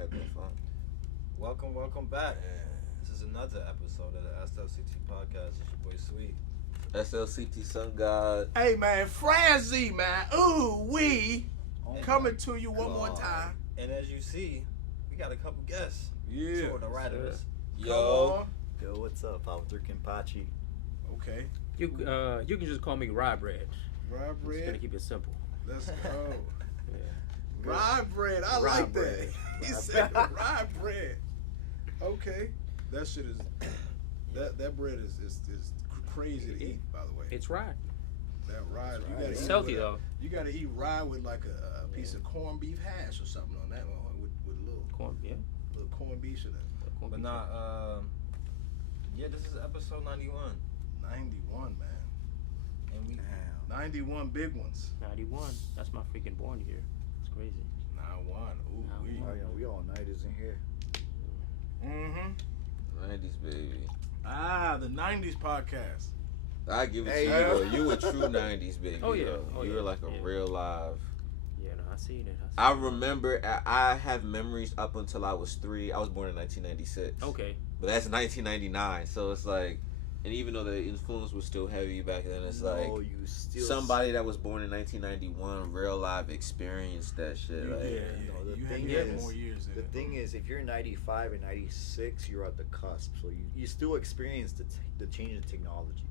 had that fun. Welcome back. This is another episode of the SLCT podcast. It's your boy Sweet. SLCT Sun God. Hey man, Franzi, man. Ooh, we coming to you one more time. And as you see, we got a couple guests. Yeah. Two of the writers. Yo. Yo, what's up? Papa Pachi. Okay. You can just call me Rye Bread. Rye Just gonna bread. keep it simple. Let's go. Yeah. Rye bread. I Rye like bread. that. He said rye bread. Okay. That shit is that bread is crazy to eat, by the way. It's rye. That rye, you gotta It's eat healthy with though. You gotta eat rye with like a piece of corned beef hash or something on that one with a little Corn, yeah. little corned beef in it. Corn But beef. not, yeah, this is episode 91. 91, man. And we, 91 big ones. 91. That's my freaking born year. It's crazy. 91. Ooh, 91. Oh yeah, we all night in here. Mm-hmm. 90s, baby. Ah, the 90s podcast. I give it Hey, to you, yo. though. You a true 90s, baby. Oh, yeah. though. Oh, you yeah. were like a Yeah. real live. Yeah, no, I seen it. I remember, I have memories up until I was 3. I was born in 1996. Okay. But that's 1999, so it's like, and even though the influence was still heavy back then, it's like you still somebody that was born in 1991, real live, experienced that shit. Like, No, the you thing had is- more years in The it. thing is, if you're 95 and 96, you're at the cusp. So you still experience the change in technology.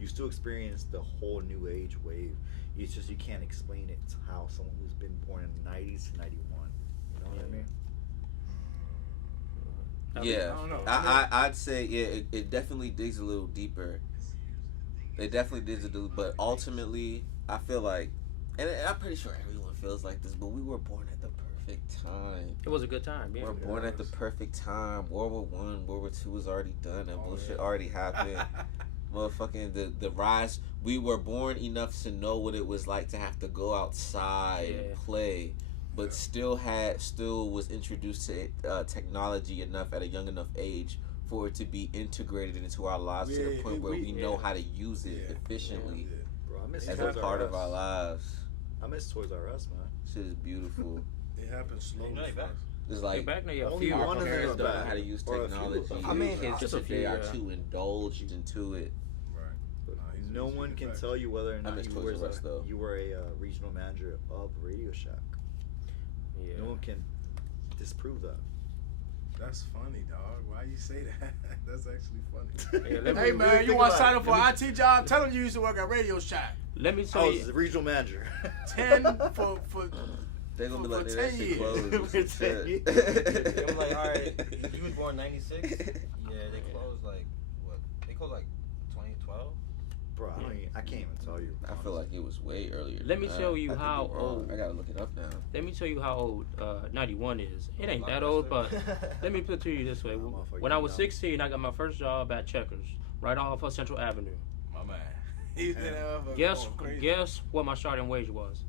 You still experience the whole new age wave. It's just you can't explain it to how someone who's been born in the 90s to 91. You know what I mean? Yeah, I don't know. I'd say it definitely digs a little deeper. It definitely digs a little, but ultimately, I feel like, and I'm pretty sure everyone feels like this, but we were born at the perfect time. It was a good time. Yeah. We're born at the perfect time. World War One, World War Two was already done. That bullshit already happened. Motherfucking the rise. We were born enough to know what it was like to have to go outside and play, but still was introduced to technology enough at a young enough age for it to be integrated into our lives to the point where we know how to use it efficiently Bro, I miss as Toys a R part Us. of our lives. I miss Toys R Us, man. Shit is beautiful. It happens slowly. You know, for us. It's Like like back now, yeah, a only few one of them parents are don't know back. how to use Or a few- technology. a few- I mean, kids just a today few, are yeah. too indulged into it. Right. Nah, No he's one a can fact. tell you whether or not miss you Toys R Us, though. were a regional manager of Radio Shack. Yeah. No one can disprove that. That's funny, dog. Why you say that? That's actually funny. Yeah, let me- Hey Really man, you think want to about sign it. up for an IT job? Tell them you used to work at Radio Shack. Let me I tell was the you. regional manager. 10 for They're gonna be For like, 10 that shit years. closed. or For some 10 shit. I'm like, alright, you was born 96? Yeah, they closed like, what? They closed like 2012? Bro, I can't even tell you. I feel like it was way earlier. Let me than tell that. you I could be how wrong. old- I gotta look it up now. Let me tell you how old 91 is. It ain't that old, but let me put it to you this way. When I was 16, I got my first job at Checkers, right off of Central Avenue. my man. He's in there Guess what my starting wage was?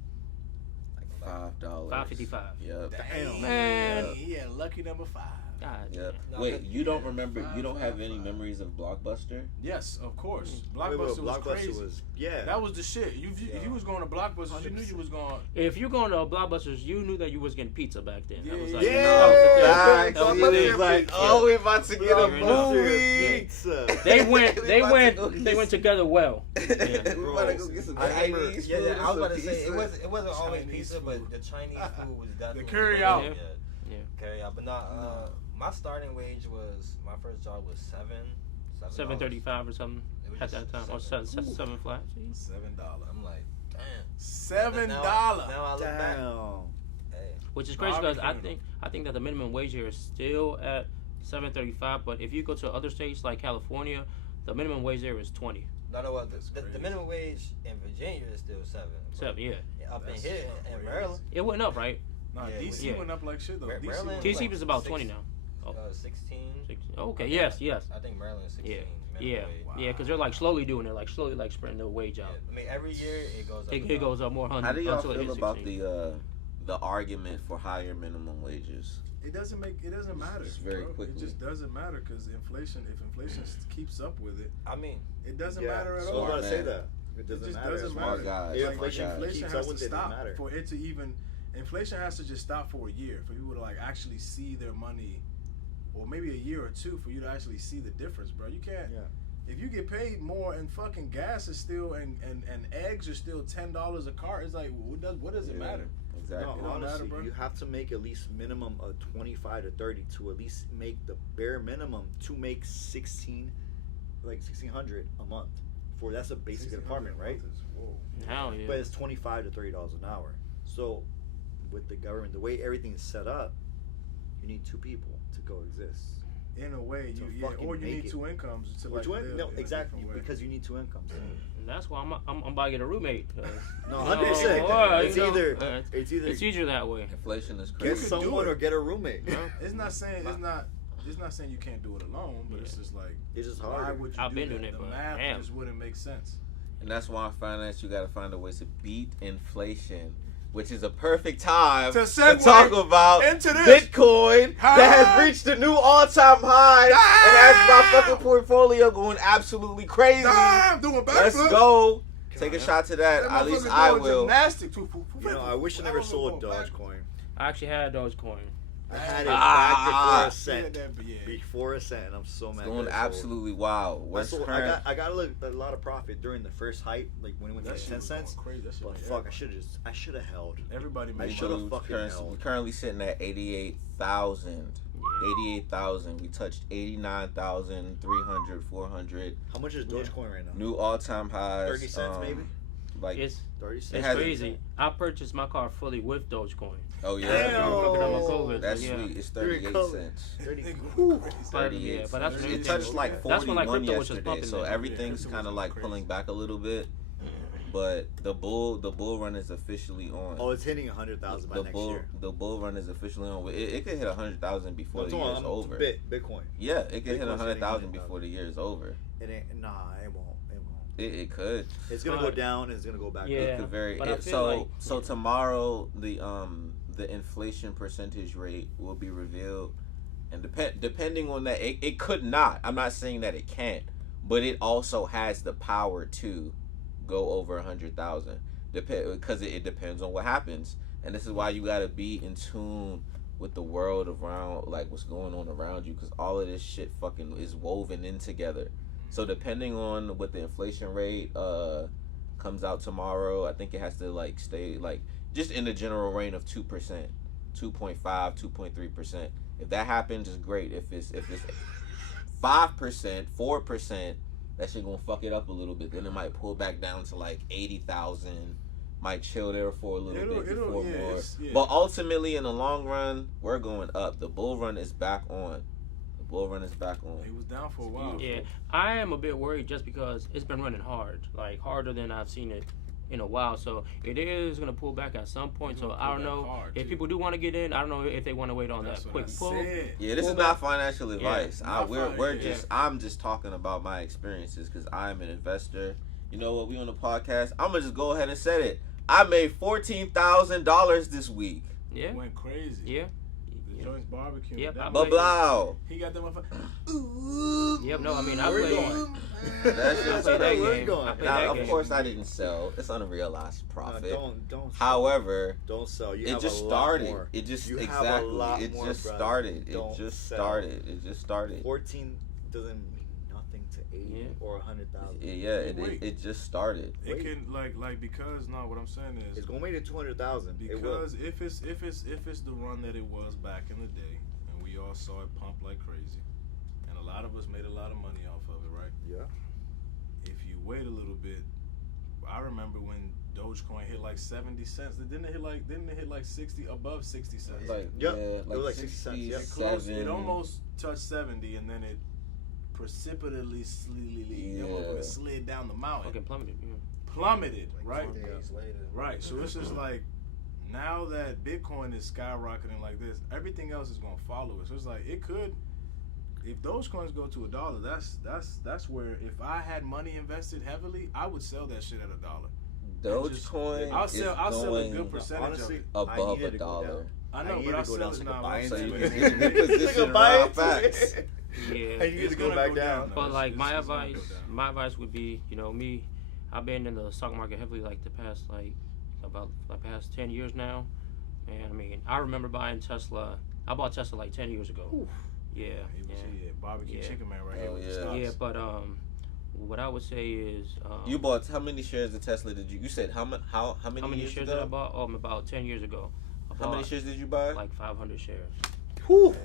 $5. $5.55. Yep. Damn, Man. He had lucky number 5. God. Yep. No, Wait, but- you don't remember? You don't have any 5.55. memories of Blockbuster? Yes, of course. Wait, Blockbuster was Blockbuster crazy. was That was the shit. If you was going to Blockbuster, you knew you was going. If you're going to Blockbusters, you knew that you was getting pizza back then. That was like, Yeah. that was the thing. Facts. That was He the was thing. like, oh, we about to get a Blockbuster movie. Pizza. They We went about to go get together well. We about to go get some I remember- Chinese Yeah, food. I was about to some say, pizza. it wasn't always Chinese pizza, food. but the Chinese food was definitely. carry out. Yeah. Yeah. Carry out. But not, my starting wage was, my first job was $7.35 or something It was at just that time. Or seven flat. See? $7. I'm like, damn. $7. Now I look back. Damn. Hey, Which is crazy because Barbecue. I think that the minimum wage here is still at $7.35. But if you go to other states like California, the minimum wage there is $20. no, what? That's The crazy. minimum wage in Virginia is still 7. $7, yeah. Up That's in here, in crazy. Maryland, It went up, right? Nah, Yeah, DC yeah. went up like shit though. DC Maryland- went TC like is about 6 20 now. Oh. 16. Okay, yes. I think Maryland is 16. Yeah. minimum Yeah, wage. Wow. yeah, because they're like slowly doing it, like slowly like spreading their wage Yeah, out. I mean, every year it goes up. It goes up more How hundred do y'all until it feel hits about 16. the argument for higher minimum wages? It doesn't matter. Just very bro. quickly. It just doesn't matter because if inflation keeps up with it, I mean, it doesn't Yeah, matter at so I all. was about to say man. that. It It doesn't just matter. doesn't Smart matter. guys. If Like, inflation inflation keeps has up with to it, it doesn't stop matter. for it to even inflation has to just stop for a year for people to like actually see their money, or maybe a year or two for you to actually see the difference, bro. You can't. Yeah. If you get paid more and fucking gas is still and eggs are still $10 a cart, it's like what does it matter? Exactly. No, It don't honestly, matter, bro. you have to make at least minimum of 25 to 30 to at least make the bare minimum to make 1600 a month. For that's a basic apartment, right? Hell yeah. But it's $25 to $30 an hour. So, with the government, the way everything's set up, you need two people to coexist. In a way, To you fucking or you make need it. two incomes to like Which live one? No, in a exactly, different way. because you need two incomes. And that's why I'm about to get a roommate. No, You 100%. know, It's you know, either it's it's either easier that way. Inflation is get crazy. could do someone it. or get a roommate. It's not saying you can't do it alone, but it's just like It's just why harder. would you I've do been that? doing it, The but math damn. just wouldn't make sense. And that's why in finance you got to find a way to beat inflation, which is a perfect time To to segue talk about into this. Bitcoin that has reached a new all-time high and has my fucking portfolio going absolutely crazy. Damn, doing Let's backflips. go. Take a on, shot to that. That At least motherfucker I doing will. Gymnastics. You know, I wish I never sold Dodge. Dogecoin. I actually had Dogecoin. I had it Ah. back before a cent, and I'm so mad. It's going that I sold. absolutely wild. I What's sold- current? I got a lot of profit during the first hype, like when it went to like 10 cents. Crazy. That shit But went fuck, everybody. I should have held. Everybody I made should've money. fucking We're held. currently sitting at 88,000. 88,000. We touched 89,300, 400. How much is Dogecoin right now? New all-time highs. 30 cents maybe. Like, It's 30 cents. It it's has- crazy. I purchased my car fully with Dogecoin. oh yeah, Damn. Fucking on my COVID, that's yeah. sweet. It's During 38 COVID. cents. 30. Nigga, Whew. crazy. But, 38 yeah, but that's cents. when It everything touched like was- 41 that's when, like, crypto was just yesterday, pumping so then. everything's Yeah, kind of crypto like was pulling crazy. back a little bit. But the bull run is officially on. Oh, it's hitting 100,000 by the next bull year. the bull run is officially on. It could hit 100,000 before the year's over. Bitcoin. Yeah, it could hit Bitcoin's 100,000 hitting before the year's over. It ain't. Nah, it won't. It won't. It could. It's gonna But- go down and it's gonna go back Yeah. up. It could very. but I It, feel so like- so tomorrow the inflation percentage rate will be revealed, and depending on that, it could not. I'm not saying that it can't, but it also has the power to go over 100,000. Because it depends on what happens, and this is why you gotta be in tune with the world around, like what's going on around you, because all of this shit fucking is woven in together. So depending on what the inflation rate comes out tomorrow, I think it has to like stay like just in the general range of 2%, 2.5, 2.3%. If that happens, it's great. If it's 5%, 4%, that shit gonna fuck it up a little bit. Then it might pull back down to like 80,000. Might chill there for a little bit before more. yeah. But ultimately, in the long run, we're going up. The bull run is back on. The bull run is back on. He was down for a while. Yeah, I am a bit worried just because it's been running hard, like harder than I've seen it in a while. So it is gonna pull back at some point. It's So gonna I pull don't back know hard, if too. people do want to get in. I don't know if they want to wait on That's that what quick I pull. said. Yeah, this is Pull not back. financial advice. Not We're fin- just. I'm just talking about my experiences because I'm an investor. You know what? We on the podcast. I'm gonna just go ahead and say it. I made $14,000 this week. Yeah, Went crazy. yeah. The joint's barbecue. Yep, I Blah played- blah. He got them motherfucker. Yep, no, I mean, I Where you played. going? That's I just played that crazy. Where you game. going? I played Now, that of game. course, I didn't sell. It's unrealized profit. Don't. However, Don't sell. You it have just a lot started. more. It just You have a exactly. lot It more, just brother. started. Don't It just sell. started. It just started. 14 doesn't mean nothing to 80 Yeah. or 100,000. Yeah, Wait. it just started. It can like because no. What I'm saying is It's gonna make it 200,000. It will. because if it's the run that it was back in the day, and we all saw it pump like crazy, and a lot of us made a lot of money off of it, right? Yeah. If you wait a little bit, I remember when Dogecoin hit like 70 cents. Didn't it hit like 60 above 60 cents? Like Yep. yeah, It was like 60 cents, yep. Seven. It almost touched 70, and then it precipitously slid down the mountain, Fucking plummeted. Yeah. plummeted, right? 4 days later. Right. So it's just like now that Bitcoin is skyrocketing like this, everything else is gonna follow it. So it's like it could, if those coins go to $1, that's where if I had money invested heavily, I would sell that shit at $1. Dogecoin I'll is sell a going good percentage Honestly, of it. above I needed to go $1. down. I know, need but to I go sell down it so I now. can buy So into you it. can get in a good position buy around into facts. it. Yeah. I need It's to go gonna back go down. down. But like my It's gonna go advice, down. my advice would be, you know, me, I've been in the stock market heavily like the past 10 years now, And I mean, I remember buying Tesla. I bought Tesla like 10 years ago. Oof. Yeah, He was here, barbecue Yeah. chicken man right Oh, here with the yeah. stocks. yeah. But what I would say is, You bought how many shares of Tesla did you? You said how many? How many? how many years shares ago? did I bought? About 10 years ago. I How many bought shares did you buy? Like 500 shares. Whew.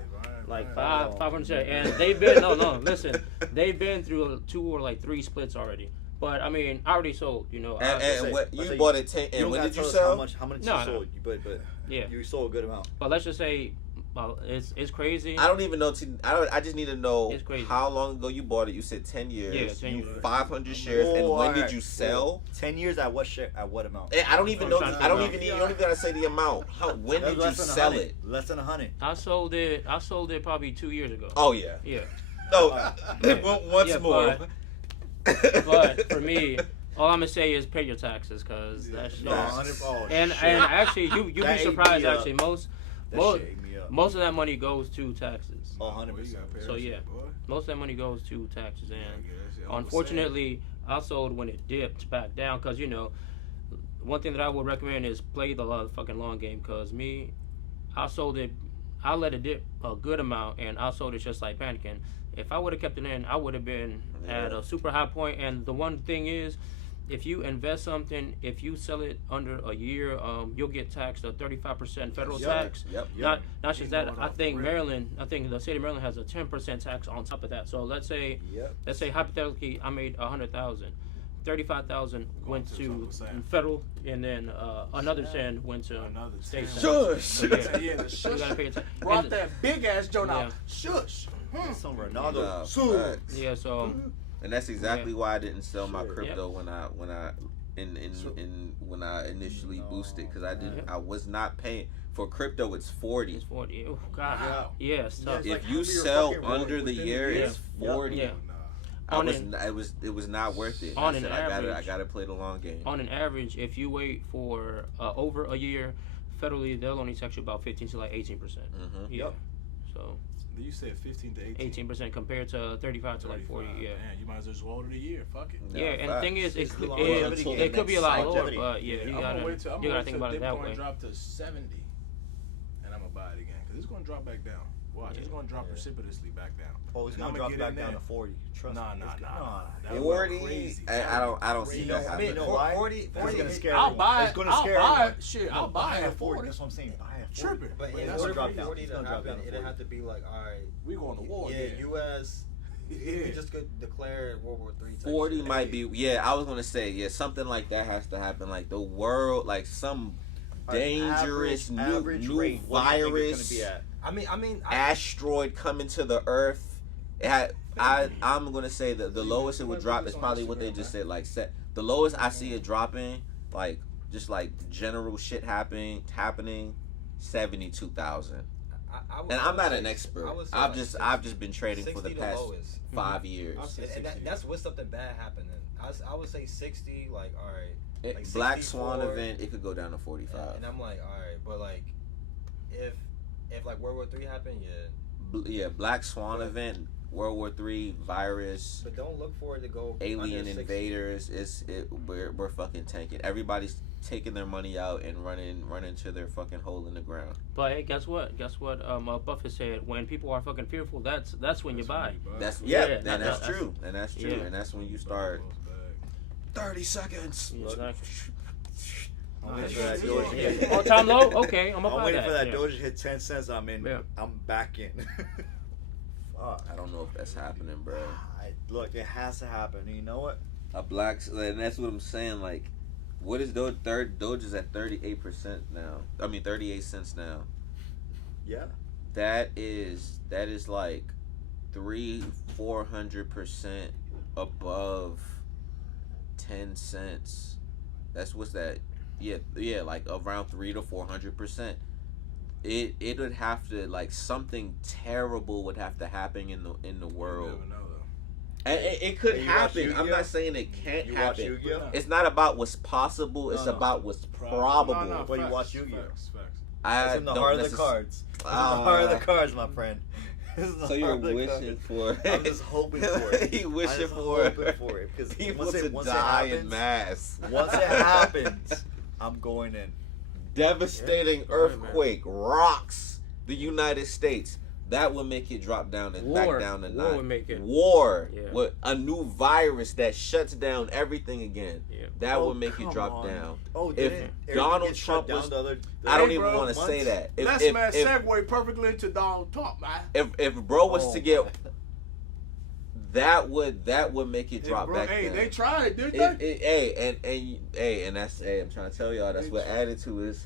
Like Ryan. 500 shares, and they've been listen, they've been through 2 or like 3 splits already. But I mean, I already sold. You know, And what let's you say bought it 10? You And don't when gotta did you tell us sell? how much No, you no. sold? But Yeah. you sold a good amount. but let's just say, well, it's crazy. I don't even know. I just need to know It's crazy. how long ago you bought it. You said 10 years. Yeah, 10 You years. 500 shares. And Whoa, when did alright. you sell? 10 years at what share? At what amount? I don't even know. I'm trying to I don't figure even need. You don't even gotta say the amount. When That's did you less than sell 100. it? Less than 100. I sold it probably 2 years ago. Oh yeah. Yeah. No. Yeah. Once Yeah, more. But for me, all I'm gonna say is pay your taxes, cause that shit. No, 100. Oh, And shit. actually, you be That ate surprised. me up. Actually, That most shit ate me up. most of that money goes to taxes. Oh, Boy, you 100%. gotta pay that So, shit, yeah. boy. Most of that money goes to taxes, and Yeah, that shit almost unfortunately, I sold when it dipped back down. Cause you know, one thing that I would recommend is play the fucking long game. Cause me, I sold it. I let it dip a good amount, and I sold it just like panicking. If I would have kept it in, I would have been at a super high point. And the one thing is, if you invest something, if you sell it under a year, you'll get taxed a 35% federal Yep. tax. Yep. Not just You that. know it I off think the rip. Maryland. I think the state of Maryland has a 10% tax on top of that. So let's say Yep. hypothetically I made 100,000. 35,000 went to to 12%. federal, and then another 10 went to Another state 10. tax. Shush. So, yeah. Yeah, the You shush gotta pay attention. brought And- that big ass joint Yeah. out. Shush. Some Ronaldo. Nah, Sue. facts. Yeah, so And that's exactly why I didn't sell my Shit. crypto when I when I initially boosted, because I didn't. I was not paying for crypto. It's 40. it's 40. Oh God. Wow. Yeah, it's tough. Yeah, If like you half of your sell fucking under the within year, a year. it's 40. Yeah. I On was an- it was not worth it. on I an said I average- gotta play the long game. On an average, if you wait for over a year, federally they'll only tax you about 15 to like 18%. Mhm. Yeah. Yep. So You said 15 to 18. 18% compared to 35 to like 40. 35. Yeah. Man, you might as well just hold it a year. Fuck it. No, Yeah, and the thing is, facts. it It's could, the it, longevity it game. could be a lot lower, Longevity. but yeah, you I'm gotta gonna wait till think about it that Bitcoin way. drop to 70, and I'm gonna buy it again because it's gonna drop back down. Watch, it's gonna drop Yeah. precipitously back down. Oh, it's And gonna I'ma drop get back in down there. to 40. Trust Nah, me. nah, It's nah, gonna- nah. That would go 40. crazy. I don't see You that know, happening. You know why? 40, That's gonna scare I'll everyone. buy It's it. gonna I'll scare buy everyone. it. Shit, No, I'll buy it at 40. 40. That's what I'm saying. Buy it at 40. Tripping. But But in that's order a drop for down. 40 It's to gonna drop happen, down to it'd 40. have to be like, all right, We going to war yeah, again. U.S. Yeah. You just could declare World War III. 40 might be, yeah, I was gonna say, something like that has to happen. Like the world, like some dangerous average new rate, what do you think virus, it's gonna be at? I mean, asteroid coming to the Earth. It had, I'm gonna say that the lowest it would drop is probably what they just said. Like, the lowest I see it dropping, like just like general shit happening, 72,000. And I'm not an expert. I've just been trading for the 60 past lowest. 5 years. I'll say And 60. that's with something bad happening. I would say 60, like, all right. Like Black Swan 64. event, it could go down to 45. And I'm like, all right, but like, if like World War III happened, yeah. Black Swan But- event, World War III, virus, But don't look for it to go alien under 60. invaders. We're fucking tanking. Everybody's taking their money out and running to their fucking hole in the ground. But hey, guess what? Buffett said, when people are fucking fearful, that's when you buy. That's Yeah, and that's that's- true, and that's true, yeah. and that's when you start 30 seconds. Yeah, exactly. I'm waiting for Yeah. that Doge hit. Oh, time low? Okay, I'm I'm gonna buy waiting that. for that Yeah. Doge to hit 10 cents. I'm in. Yeah. I'm back in. Fuck. I don't know if that's happening, bro. Look, it has to happen. You know what? A black, and that's what I'm saying. Like, what is Doge? Doge is at 38% now. I mean, 38 cents now. Yeah. That is like 400% above 10 cents. That's what's that? Yeah, like around 300 to 400%. It would have to, like, something terrible would have to happen in the world. And it could Hey, you watch happen. I'm Yu-Gi-Oh? not saying it can't You watch happen. Yu-Gi-Oh? It's not about what's possible. It's No, no. about what's probable. But you watch Yu-Gi-Oh? Facts. I It's in the don't heart of the necess- cards. It's in the Ah. heart of the cards, my friend. It's in the So you're heart of the wishing cards. for? I'm just hoping for it. He wishing I'm just for hoping for it because people once to it die in happens, mass. once it happens, I'm going in devastating Yeah. earthquake rocks the United States, that would make it drop down and back War. down to War 9. would make it. War Yeah. with a new virus that shuts down everything again. Yeah. That Oh, would make it come drop on. down. Oh, If didn't everything Donald get shut Trump down was- the other, I don't Hey, even bro, want to say months? that. If, Let's if, man if, segue perfectly into Donald Trump, man. if bro was Oh, to get, man. that would make it Hey, drop bro, back hey, down. they tried, didn't they? And that's I'm trying to tell y'all, that's what added to his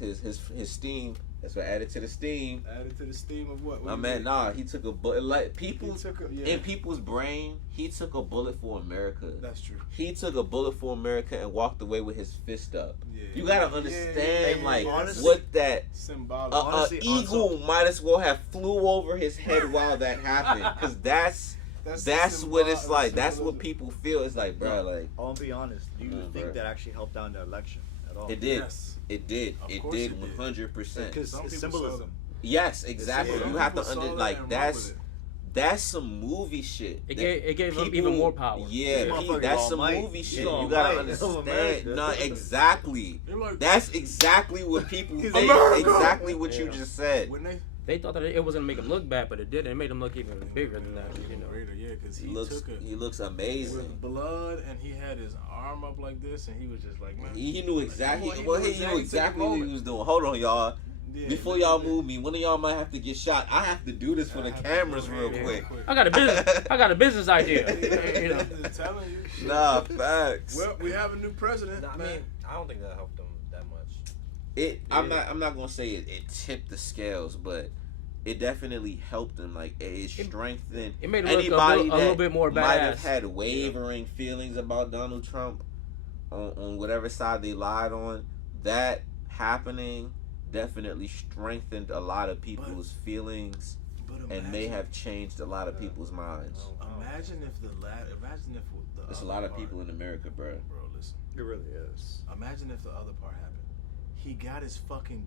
steam. That's what added to the steam. Added to the steam of what? My What man, you nah, he took a bullet. Like He people took a, yeah, in people's brain, he took a bullet for America. that's true. He took a bullet for America and walked away with his fist up. Yeah, You gotta yeah, understand, yeah, like honestly, what that symbolic. Honestly, eagle might as well have flew over his head while that happened, because that's what it's like. That's what people feel. It's like, bro, like I'll be honest. Do you think bro. that actually helped down the election at all? it did. Yes. It did. Of It course did. it did. 100%. Because Some it's people saw symbolism. Yes, exactly. Some You have to people saw that like and run that's with it. that's some movie shit. It That gave him people- even more power. Yeah, This motherfucker's that's all some might. movie He's shit. all You gotta might. understand. America. No, exactly. They're like, That's exactly what people He's think. America. Exactly what you Yeah. just said. when They thought that it wasn't gonna make him look bad, but it did. It made him look even bigger than that. You know. Greater, yeah, because He he looks took it he looks amazing. with blood, and he had his arm up like this, and he was just like, man. He knew exactly. He Well, knew he knew exactly exactly the what he moment. was doing. Hold on, y'all. Yeah, Before yeah, y'all yeah. move me, one of y'all might have to get shot. I have to do this for I the have to cameras go real ahead quick. I got a business. I got a business idea. You know. I'm just telling you. shit. Nah, facts. Well, we have a new president, Nah, I man. mean, I don't think that helped them that much. I'm not gonna say it tipped the scales, but it definitely helped them. Like it strengthened It made him look anybody a little bit more might have badass. had wavering feelings about Donald Trump on whatever side they lied on. That happening definitely strengthened a lot of people's feelings But and may have changed a lot of people's minds. Imagine if imagine if the There's a other lot of part- people in America, bro. Bro, listen. It really is. Imagine if the other part happened. He got his fucking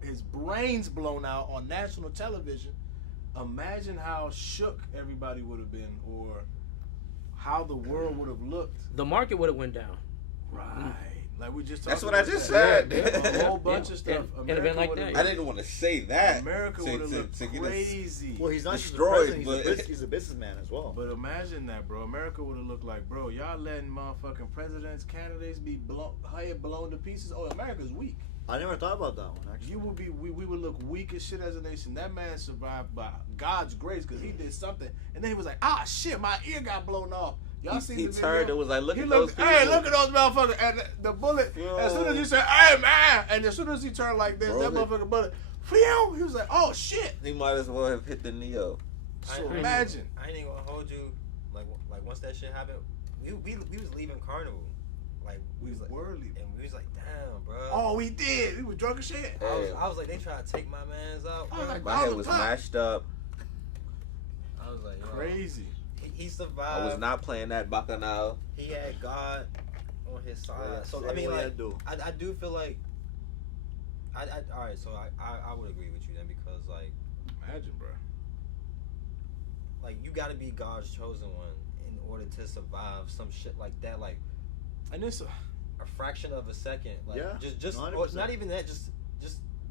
his brains blown out on national television. Imagine how shook everybody would have been, or how the world would have looked. The market would have went down. Right. Like we just That's talked what I about just that. said. A whole bunch Yeah. of stuff. In an event like would've that, I didn't want to say that. America to- would have to- looked to get us- crazy. Well, he's not just a Destroyed, president. but- He's a businessman as well. But imagine that, bro. America would have looked like, bro, y'all letting motherfucking presidents, candidates be blown to pieces. Oh, America's weak. I never thought about that one actually. You would be, we would look weak as shit as a nation. That man survived by God's grace because he did something, and then he was like, ah, shit, my ear got blown off. Y'all seen He the turned video? and was like, look He at looked, those hey, people. look at those motherfuckers. And the bullet, as soon as he said, hey, man, and as soon as he turned like this, that Bro, motherfucking bullet, phew, he was like, oh, shit. He might as well have hit the Neo. So I- imagine. I ain't even gonna hold you. Like once that shit happened, we was leaving Carnival. Like we was like, Worldly. and we was like, damn, bro. Oh, we did. We was drunk as shit. I was like, they try to take my man's out. I Bro. was like, My head was mashed up. I was like, yo, Crazy. He survived. I was not playing that Bacchanal. He had God on his side. Yeah, So say I mean, what you like, do. I do feel like, all right. So I would agree with you then because like Imagine, bro. you got to be God's chosen one in order to survive some shit like that. Like And this, a fraction of a second. Like Yeah, just or 100%. not even that. Just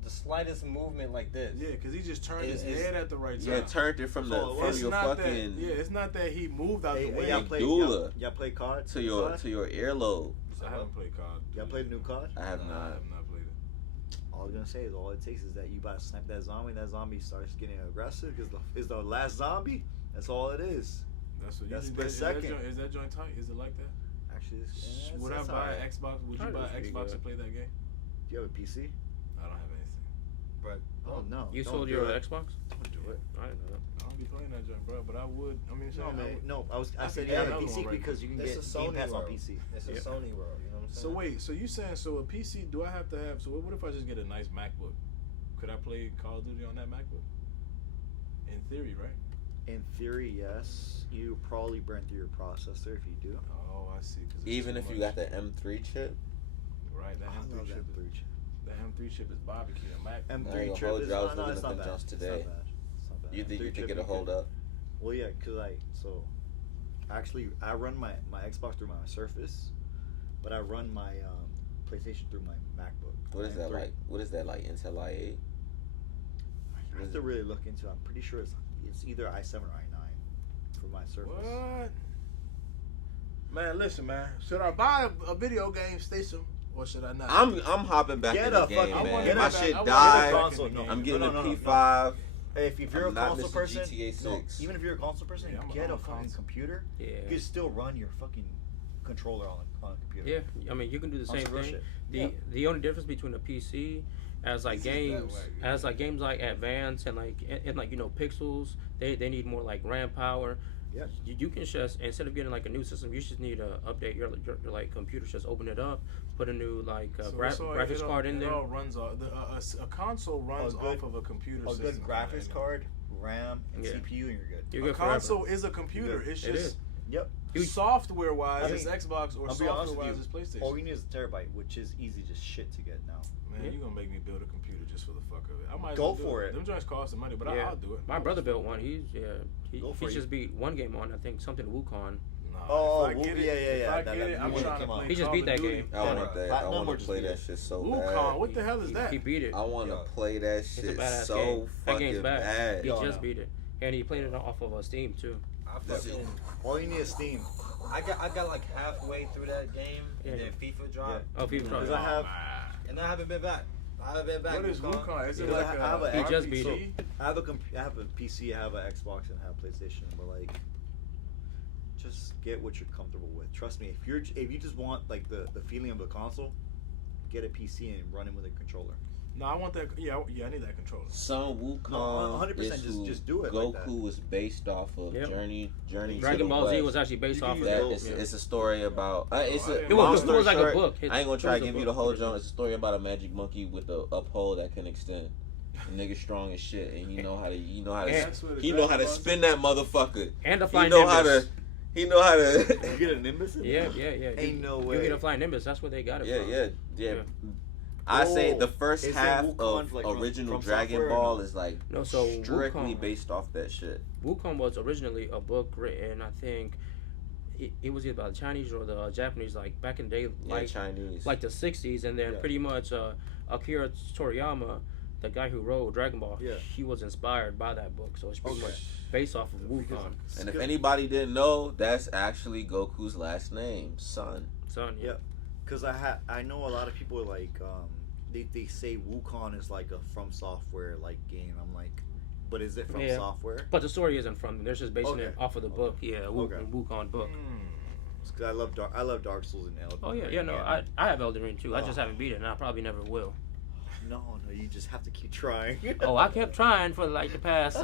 the slightest movement like this. yeah, because he just turned his It's- head at the right time. Yeah, turned it from So, from It's your not fucking that. Yeah, it's not that he moved out Hey, the way. y'all Like play doula. y'all play cards? to your earlobe. I haven't played COD. Y'all played a new card? I have I not. have not played it. All I was gonna say is all it takes is that you about to snipe that zombie. That zombie starts getting aggressive because is the last zombie. That's all it is. That's what That's you split second. Is that joint tight? Is it like that? Actually, it's, Would I that's buy alright. an Xbox? Would you Alright, buy that's an pretty Xbox good. to play that game? Do you have a PC? I don't have anything. But Oh no! You don't sold do your it. Xbox? Don't do it. I didn't know that. I don't be playing that joint, bro. But I would. I mean, No, I man. would. No, I I said can you have get a another PC one right because you can It's get a Game Sony Pass on world. PC. it's a Yeah. Sony world. You know what I'm So saying? wait, so you saying so a PC? Do I have to have? So what if I just get a nice MacBook? Could I play Call of Duty on that MacBook? In theory, right? In theory, yes. You probably burn through your processor if you do. Oh, I see. 'Cause it's Even too if you much. got the M3 chip, right, that I M3 love chip. that Is, the M3 chip is barbecue. The Mac. I ain't M3 gonna chip hold is you, I was no, looking it's at not them bad. jumps It's today. not bad. It's not bad. you think M3 chip it'll is hold good. up? Well, yeah, cause I run my Xbox through my Surface, but I run my PlayStation through my MacBook. What is that M3. like? What is that like? Intel i8? I have to really look into it. I'm pretty sure it's either i7 or i9 for my Surface. What? Man, listen, man. Should I buy a video game station or should I not? I'm hopping back Get in the a game, fucking- I wanna man. get My back- shit I wanna died. get a console, no. I'm getting No, a no, no, no. P5. If you're I'm a not console missing person, GTA 6. no, even if you're a console person, Yeah, I'm get a a fucking console. computer. Yeah. You can still run your fucking controller on a computer. Yeah, I mean you can do the On same some real thing. shit. The Yeah. the only difference between a PC as like This is that games way. as like games like Advance and like pixels, they need more like RAM power. Yeah. You can just, instead of getting like a new system, you just need to update your like computer. Just open it up, put a new like graphics card in it there. all runs off. A console runs off of a computer A system. good graphics card, RAM, and Yeah. CPU, and you're good. You're A good forever. console is a computer. Good. It's It just is. Yep. software wise, I it's mean, Xbox, or I'll be honest software wise, it's with PlayStation. All you need is a terabyte, which is easy just shit to get now. Man, Yeah. you're gonna make me build a computer just for the fuck of it. I might as Go well do for it. Them joints cost some money, but Yeah. I'll do it. My brother built one. He Go for it. just beat one game on, I think something Wukong. Nah, Oh, if I get it, yeah, if yeah. I That- get it, that I'm new one trying to came out. play He just Call beat of that Duty. game. I want that. I Platinum want or to just play beat that it? shit so Wukong, bad. what the hell is that? He beat it. I want to Yo. play that It's a shit badass so game. That fucking game's bad. bad. He Yo, just no. beat it, and he played it off of Steam too. I That's fucking, All you need is Steam. I got like halfway through that game, and Yeah. then FIFA dropped, Oh, people Because try. I have and I haven't been back. I haven't been back. What is Wukong? Is it Because like I have a a- He just beat RPG? I have a PC, I have an Xbox, and I have a PlayStation. But like, just get what you're comfortable with. Trust me, if you just want like the feeling of a console, get a PC and run it with a controller. No, I want that. Yeah, I need that controller. Son Wukong No, 100% is who just do it Goku like that. was based off of. Yep. Journey Dragon to the Ball Z West. was actually based You can off of use That Goku. it's, Yeah. it's a story about. It's a It long was story like a short, book. I ain't gonna It try was to a give you book. the whole joint. It's a story about a magic monkey with a uphold that can extend. The nigga strong as shit, and he know how to. He know how to. That's what He know how to Dragon Ball spin that motherfucker. and the He flying know how Nimbus. to. He know how You to. get a Nimbus? in Yeah, there? yeah. Ain't no You way. get a flying Nimbus. That's where they got it Yeah, from. yeah. Yeah. I say Oh, the first is it half Wukong, of like, original from Dragon software or Ball no? is like No, so strictly Wukong- based off that shit. Wukong was originally a book written, I think, it was either by the Chinese or the Japanese, like back in the day, Yeah, like Chinese. the 60s, and then Yeah. pretty much Akira Toriyama, the guy who wrote Dragon Ball, Yeah. he was inspired by that book, so it's pretty Okay. much based off of Wukong. And if anybody didn't know, that's actually Goku's last name, son. Son, Yeah. Because I know a lot of people like they say Wukong is like a from software like game. I'm like, but is it from Yeah. software? But the story isn't from them. They're just basing it Okay. off of the book. Yeah, Okay. Wukong book. Because I love Dark Souls and Elden Oh yeah, Ring. yeah. No, I have Elden Ring too. I just Oh. haven't beat it, and I probably never will. No, you just have to keep trying. Oh, I kept trying for like the past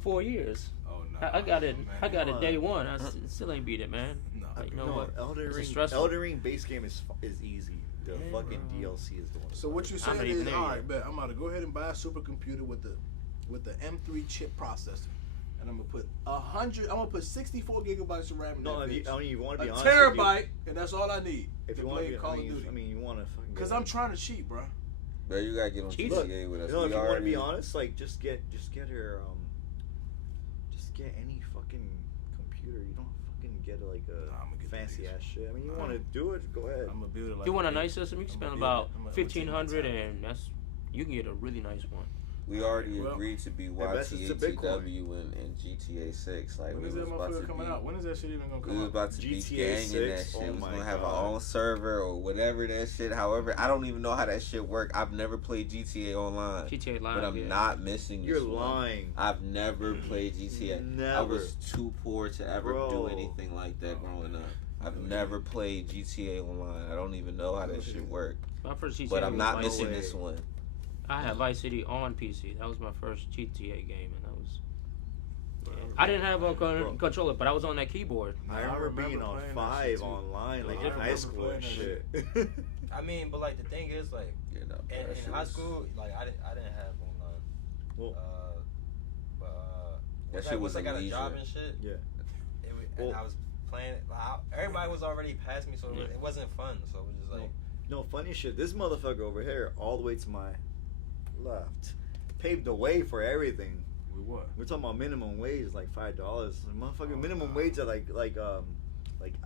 4 years. Oh no. I got it. Man. I got it on. day one. I still ain't beat it, man. No. Like, you know No, what? Elden This is Ring. stressful. Elden Ring base game is easy. The Yeah, fucking bro. DLC is the one. So what you're I'm saying not is, even there all yet. right, bet I'm about to go ahead and buy a supercomputer with the M3 chip processor, and I'm gonna put 100. I'm gonna put 64 gigabytes of RAM in No, that if you, bitch. I mean, you want to A be honest. terabyte, and that's all I need If to you want play to, Call of Duty. I mean, you want to fucking. Cause I'm trying to cheat, bro. Bro, you gotta get on Jeez. GTA with us. You know, We if you want to already- be honest, like just get her just get any fucking computer. You don't fucking get like a Nah, I'ma get fancy these. ass shit. I mean, you Nah. want to do it, go ahead. I'm gonna build it like. If you want a big. nice system, you can I'ma spend build about it. I'ma take my 1,500, time. and you can get a really nice one. We already Well, agreed to be invest into YTATW in GTA 6. Like When we is was that about motherfucker to coming be. out? When is that shit even gonna We come was out? about to be GTA ganging that 6? shit. Oh We was my gonna have God. our own server or whatever that shit. However, I don't even know how that shit work. I've never played GTA Online, GTA Live. but I'm yeah. not missing this You're one. lying. I've never played GTA. I Never. was too poor to ever do Bro. anything like that growing up. I've never played GTA Online. I don't even know how that shit work. My first GTA But I'm was not Vice missing City. this one. I had Vice City on PC. That was my first GTA game, and that was. Yeah. I didn't have a controller, but I was on that keyboard. I I remember remember being on playing that 5 shit, too. online, like I in high remember school playing and that shit. I mean, but like the thing is, like You know, in that shit high was- school, like I didn't have online. Well, But That once shit I, was once I got a leisure. job and shit, Yeah. and Well- I was playing. Everybody was already past me, so Yeah. it wasn't fun. So it was just like. No, funny shit. This motherfucker over here, all the way to my left, paved the way for everything. With what? We're talking about minimum wage, like $5. Motherfucking Oh, minimum nah. wage at like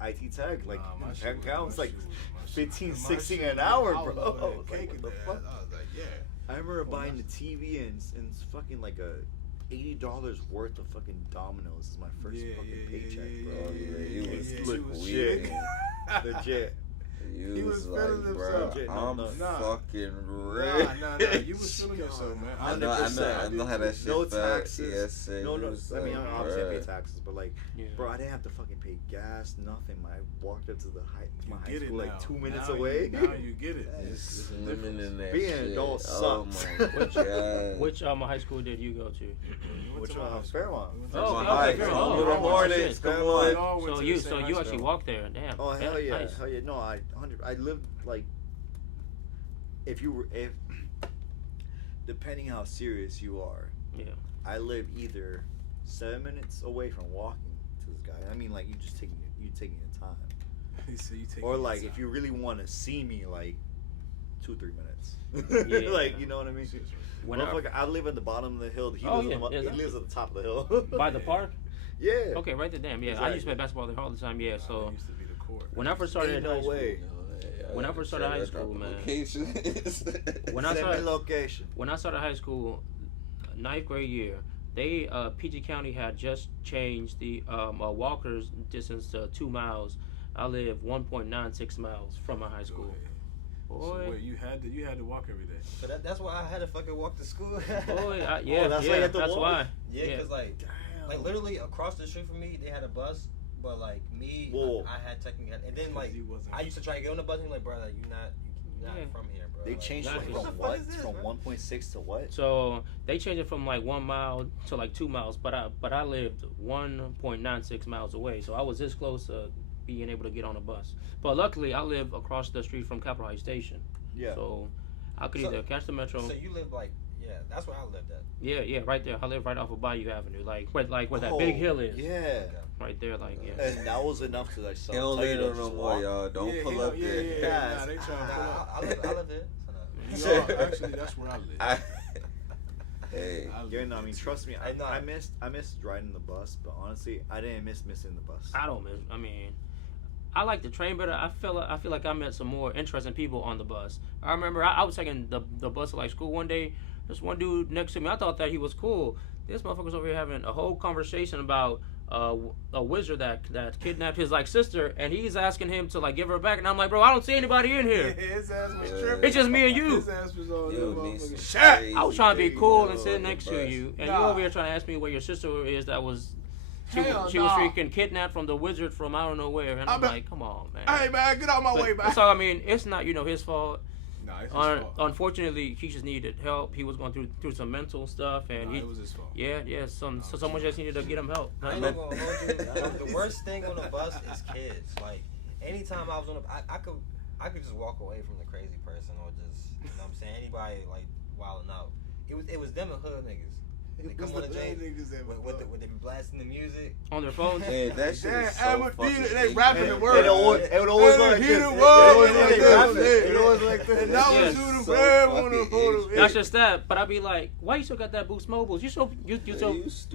like IT tech, like my shit tech was- accounts, my like shit was- my shit- 15, my 16 shit an was- hour, I was bro. over there I was like, caking what the that. fuck? I was like, yeah. I remember Well, buying the that's- TV and it's fucking like a $80 worth of fucking Domino's is my first fucking paycheck, bro. Oh, yeah, you was he legit. was weird. shit. Legit. You He was feeling himself. bro, No, I'm no. fucking Nah, rich. you was feeling yourself, man. I know how that shit No felt. taxes. Yes, sir. No, You no. was I mean, like, obviously I pay bruh. taxes, but like, Yeah. bro, I didn't have to fucking pay gas, nothing. I walked up to my high get it school now. like 2 minutes Now away. Now you get it. Yeah. It's Just a swimming difference. in that Being an shit. adult Oh sucks. my god. Which high school did you go to? We went Which to my one? high school. Fairmont. We went to Oh, my okay, high okay, school. Fairmont. Little Oh, Hornets, shit. come We on. all went So to you the same high actually school. walked there? Damn. Oh hell yeah, Nice. hell yeah. No, I lived like if depending how serious you are, Yeah. I live either 7 minutes away from walking to this guy. I mean, like you taking your time, He said you take or your like time. if you really want to see me, like 2-3 minutes. Yeah. Like you know what I mean. When I, Motherfucker, I live at the bottom of the hill. He Oh, lives yeah, on the, yeah, he exactly. lives at the top of the hill. by the park? Yeah. Okay, right there. Damn. Yeah, I used to play basketball there all the time. Yeah. Nah, So it used to be the court. when I first started Ain't in high no school, way. When I first started high school, man. When I Send me started- location. when I started high school, 9th grade year, they PG County had just changed the walkers distance to 2 miles. I live 1.96 miles from my high school. So Boy, wait, you had to walk every day. So that's why I had to fucking walk to school. boy, that's yeah, why you yeah, had to that's walk? why. Yeah, Yeah. cause like Damn. literally across the street from me, they had a bus, but like me, Whoa. I had technically, and then 'Cause like you wasn't- I used to try to get on the bus, and like, bro, like you're not Yeah. from here, bro. They Like, changed Exactly. it what from the fuck what? is this, From bro? 1.6 to what? So they changed it from like 1 mile to like 2 miles, but I lived 1.96 miles away, so I was this close to being able to get on a bus. But luckily, I live across the street from Capitol Heights Station, Yeah. so I could So- either catch the metro. So you live like, yeah, that's where I lived at. Yeah, right there. I live right off of Bayou Avenue, like where that big hill is. Yeah. Okay. Right there, like yeah. And that was enough to like He don't tell you live to there no just more, walk. y'all. Don't Yeah, pull he up don't- there. Yeah, nah, they trying to pull Nah, up. I live there. So You all, actually, that's where I live. Hey. I live Yeah, no, I there mean, too. trust me, I know. I missed riding the bus, but honestly, I didn't miss missing the bus. I don't miss. I mean, I like the train better. I feel like I met some more interesting people on the bus. I remember I was taking the bus to like school one day. There's one dude next to me. I thought that he was cool. This motherfucker's over here having a whole conversation about a wizard that kidnapped his like sister, and he's asking him to like give her back. And I'm like, bro, I don't see anybody in here. His ass was Yeah. tripping. It's just me and you. His ass was on You that would be motherfucking some shot. crazy I was trying to be things cool on and the sit next to bus. you, and Nah. you over here trying to ask me where your sister is that was. She Hell was nah. freaking kidnapped from the wizard from I don't know where, and I'm like, come on, man. Hey man, get out my way, man. So I mean, it's not his fault. Nah, it's his fault. Unfortunately, he just needed help. He was going through some mental stuff, and Nah, it was his fault. someone just needed to get him help. I ain't gonna hold you. The worst thing on the bus is kids. Like anytime I was on I could just walk away from the crazy person or just I'm saying anybody like wilding out. It was them and hood niggas. They come on the train with they be blasting the music. On their phones. Hey, that shit Damn, is so fucking they rapping the ignorant. word. It would always go like Hit this. the It word, always like like this. this. It always like this. And that Yeah. was who the So brand fucking on the photo. ignorant. That's just that. But I'd be like, why you still got that Boost Mobiles? You still stupid you still piece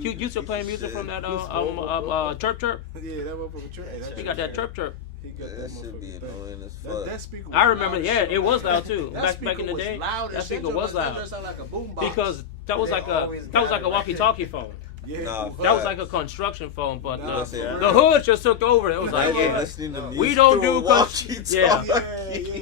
playing of music shit. from that Boost Mobile. chirp chirp? Yeah, that motherfucker tripping. You got that chirp chirp. He got That should be motherfucker thing. annoying as fuck. That speaker was I remember, loud as yeah, shit. it was loud too. That Back in the speaker day, was loud that as shit. speaker was That loud sounded like a boombox. because that was They like always a got it right walkie-talkie phone. Yeah, Nah, it That was Facts. like a construction phone, but Nah, for the real. hood just took over. It was like, Imagine yeah, listening to no. music We don't through a do walkie-talkie.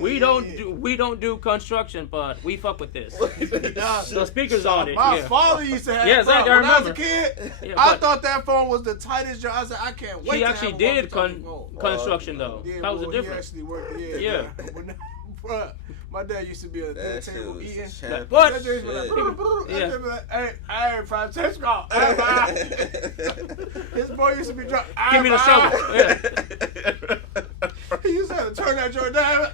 we don't do construction, but we fuck with this. The speakers on it. My Yeah. father used to have. Yeah, bro, exactly, I when I was a remember. kid, Yeah, I but thought that phone was the tightest job. I said, I can't wait. He to actually have a did walkie-talkie phone. construction though. Yeah, That was well, a difference. He actually worked. Yeah. Yeah. When, bruh, my dad used to be at the That shit table was eating. champ What? That dude was like, Yeah. that dude was like, hey, Francesco. Hey, bye. His boy used to be drunk. Give me the shovel. Yeah. He used to have to turn that joint down.